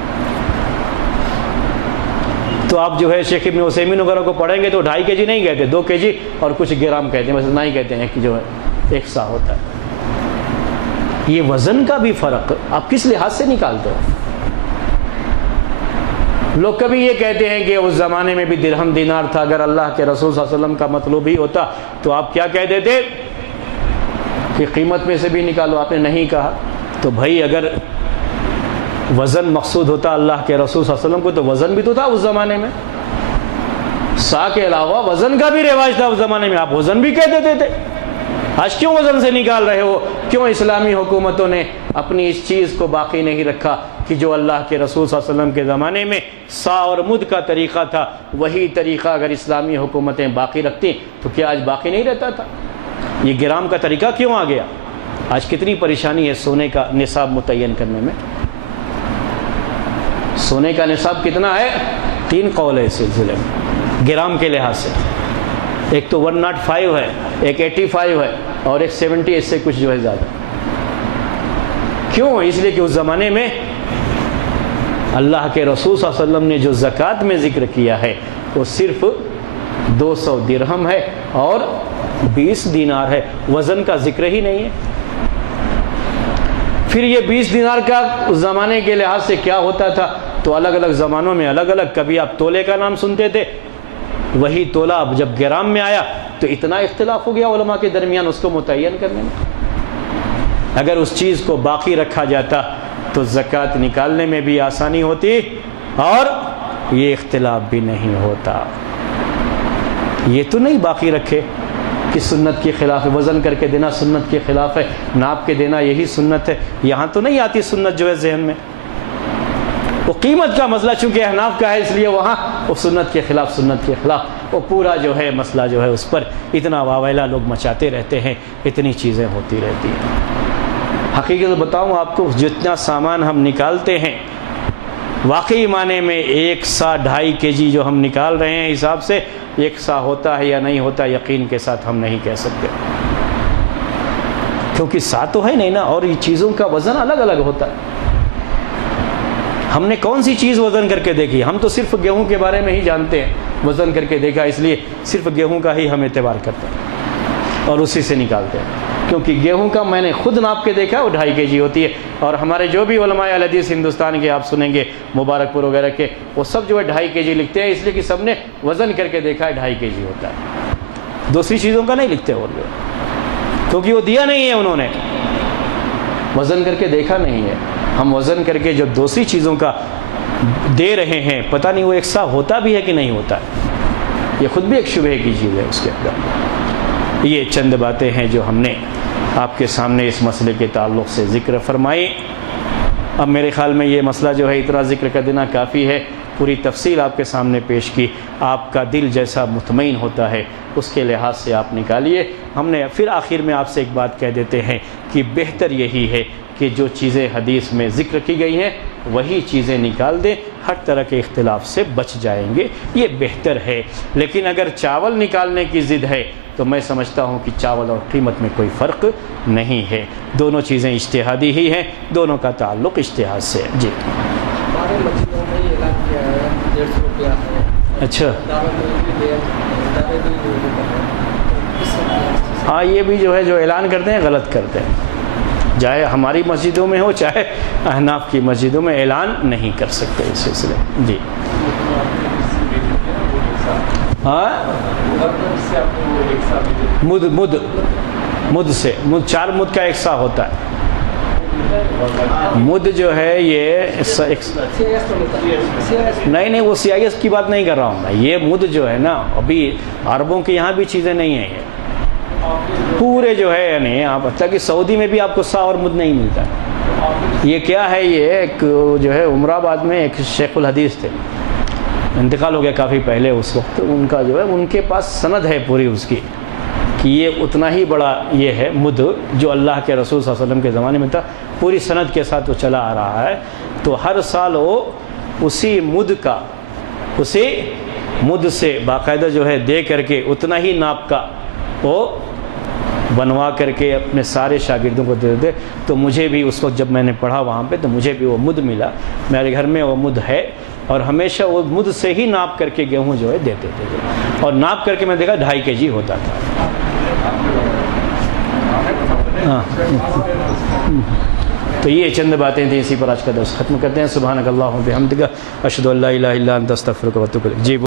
تو آپ جو ہے شیخ ابن عثیمین وغیرہ کو پڑھیں گے تو 2.5 kg نہیں کہتے، 2 kg اور کچھ گرام کہتے ہیں، بس اتنا ہی کہتے ہیں کہ جو ہے 1 سا ہوتا ہے۔ یہ وزن کا بھی فرق آپ کس لحاظ سے نکالتے ہو؟ لوگ کبھی یہ کہتے ہیں کہ اس زمانے میں بھی درہم دینار تھا، اگر اللہ کے رسول صلی اللہ علیہ وسلم کا مطلوب ہی ہوتا تو آپ کیا کہہ دیتے کہ قیمت میں سے بھی نکالو؟ آپ نے نہیں کہا۔ تو بھائی اگر وزن مقصود ہوتا اللہ کے رسول صلی اللہ علیہ وسلم کو تو وزن بھی تو تھا اس زمانے میں، سا کے علاوہ وزن کا بھی رواج تھا اس زمانے میں، آپ وزن بھی کہہ دیتے تھے۔ آج کیوں وزن سے نکال رہے ہو؟ کیوں اسلامی حکومتوں نے اپنی اس چیز کو باقی نہیں رکھا کہ جو اللہ کے رسول صلی اللہ علیہ وسلم کے زمانے میں سا اور مد کا طریقہ تھا، وہی طریقہ اگر اسلامی حکومتیں باقی رکھتی تو کیا آج باقی نہیں رہتا تھا؟ یہ گرام کا طریقہ کیوں آ گیا؟ آج کتنی پریشانی ہے سونے کا نصاب متعین کرنے میں۔ سونے کا نصاب کتنا ہے؟ 3 قول ہے اس سلسلے میں گرام کے لحاظ سے، ایک تو 105 ہے، ایک 85 ہے اور ایک 70، اس سے کچھ جو ہے زیادہ۔ کیوں؟ اس لیے کہ اس زمانے میں اللہ کے رسول صلی اللہ علیہ وسلم نے جو زکوٰۃ میں ذکر کیا ہے وہ صرف 200 درہم ہے اور 20 دینار ہے، وزن کا ذکر ہی نہیں ہے۔ پھر یہ 20 دینار کا اس زمانے کے لحاظ سے کیا ہوتا تھا؟ تو الگ الگ زمانوں میں الگ الگ، کبھی آپ تولے کا نام سنتے تھے، وہی تولہ اب جب گرام میں آیا تو اتنا اختلاف ہو گیا علماء کے درمیان اس کو متعین کرنے میں۔ اگر اس چیز کو باقی رکھا جاتا تو زکوٰۃ نکالنے میں بھی آسانی ہوتی اور یہ اختلاف بھی نہیں ہوتا۔ یہ تو نہیں باقی رکھے کہ سنت کے خلاف ہے، وزن کر کے دینا سنت کے خلاف ہے، ناپ کے دینا یہی سنت ہے، یہاں تو نہیں آتی سنت جو ہے ذہن میں۔ وہ قیمت کا مسئلہ چونکہ احناف کا ہے اس لیے وہاں وہ سنت کے خلاف، سنت کے خلاف، وہ پورا جو ہے مسئلہ جو ہے اس پر اتنا واویلا لوگ مچاتے رہتے ہیں، اتنی چیزیں ہوتی رہتی ہیں۔ حقیقت بتاؤں آپ کو، جتنا سامان ہم نکالتے ہیں واقعی معنی میں 1 سا 2.5 kg جو ہم نکال رہے ہیں حساب سے 1 سا ہوتا ہے یا نہیں ہوتا، یقین کے ساتھ ہم نہیں کہہ سکتے، کیونکہ سا تو ہے نہیں نا، اور یہ چیزوں کا وزن الگ الگ ہوتا ہے۔ ہم نے کون سی چیز وزن کر کے دیکھی؟ ہم تو صرف گیہوں کے بارے میں ہی جانتے ہیں، وزن کر کے دیکھا، اس لیے صرف گیہوں کا ہی ہم اعتبار کرتے ہیں اور اسی سے نکالتے ہیں، کیونکہ گیہوں کا میں نے خود ناپ کے دیکھا وہ 2.5 kg ہوتی ہے، اور ہمارے جو بھی علماء الحدیث ہندوستان کے آپ سنیں گے مبارک پور وغیرہ کے، وہ سب جو ہے 2.5 kg لکھتے ہیں، اس لیے کہ سب نے وزن کر کے دیکھا ہے 2.5 kg ہوتا ہے۔ دوسری چیزوں کا نہیں لکھتے وہ لوگ، کیونکہ وہ دیا نہیں ہے، انہوں نے وزن کر کے دیکھا نہیں ہے۔ ہم وزن کر کے جب دوسری چیزوں کا دے رہے ہیں، پتہ نہیں وہ یکساں ہوتا بھی ہے کہ نہیں ہوتا ہے، یہ خود بھی ایک شبہے کی چیز ہے اس کے اندر۔ یہ چند باتیں ہیں جو ہم نے آپ کے سامنے اس مسئلے کے تعلق سے ذکر فرمائی۔ اب میرے خیال میں یہ مسئلہ جو ہے اتنا ذکر کر دینا کافی ہے، پوری تفصیل آپ کے سامنے پیش کی، آپ کا دل جیسا مطمئن ہوتا ہے اس کے لحاظ سے آپ نکالیے۔ ہم نے پھر آخر میں آپ سے ایک بات کہہ دیتے ہیں کہ بہتر یہی ہے کہ جو چیزیں حدیث میں ذکر کی گئی ہیں وہی چیزیں نکال دیں، ہر طرح کے اختلاف سے بچ جائیں گے، یہ بہتر ہے۔ لیکن اگر چاول نکالنے کی ضد ہے تو میں سمجھتا ہوں کہ چاول اور قیمت میں کوئی فرق نہیں ہے، دونوں چیزیں اجتہادی ہی ہیں، دونوں کا تعلق اجتہاد سے ہے۔ جی اچھا، ہاں یہ بھی جو ہے جو اعلان کرتے ہیں غلط کرتے ہیں، چاہے ہماری مسجدوں میں ہو چاہے احناف کی مسجدوں میں، اعلان نہیں کر سکتے اس سلسلے۔ جی ہاں، مد سے چار مد کا ایک سا ہوتا ہے۔ مد جو ہے یہ نہیں وہ سی آئی ایس کی بات نہیں کر رہا ہوں میں، یہ مد جو ہے نا ابھی عربوں کے یہاں بھی چیزیں نہیں ہیں، یہ پورے جو ہے یعنی آپ حتیٰ کہ سعودی میں بھی آپ کو سا اور مد نہیں ملتا۔ یہ کیا ہے، یہ ایک جو ہے عمر آباد میں ایک شیخ الحدیث تھے، انتقال ہو گیا کافی پہلے، اس وقت ان کا جو ہے ان کے پاس سند ہے پوری اس کی کہ یہ اتنا ہی بڑا یہ ہے مد جو اللہ کے رسول صلی اللہ علیہ وسلم کے زمانے میں تھا، پوری سند کے ساتھ وہ چلا آ رہا ہے۔ تو ہر سال وہ اسی مد سے باقاعدہ جو ہے دے کر کے اتنا ہی ناپ کا وہ بنوا کر کے اپنے سارے شاگردوں کو دے دیتے۔ تو مجھے بھی اس وقت جب میں نے پڑھا وہاں پہ تو مجھے بھی وہ مد ملا، میرے گھر میں وہ مد ہے، اور ہمیشہ وہ مد سے ہی ناپ کر کے گیہوں جو ہے دیتے تھے، اور ناپ کر کے میں دیکھا 2.5 kg ہوتا تھا۔ تو یہ چند باتیں تھیں، اسی پر آج کا درس ختم کرتے ہیں۔ سبحانک اللہم و بحمدک، اشہد ان لا الہ الا انت، استغفرک و اتوب الیک۔ جی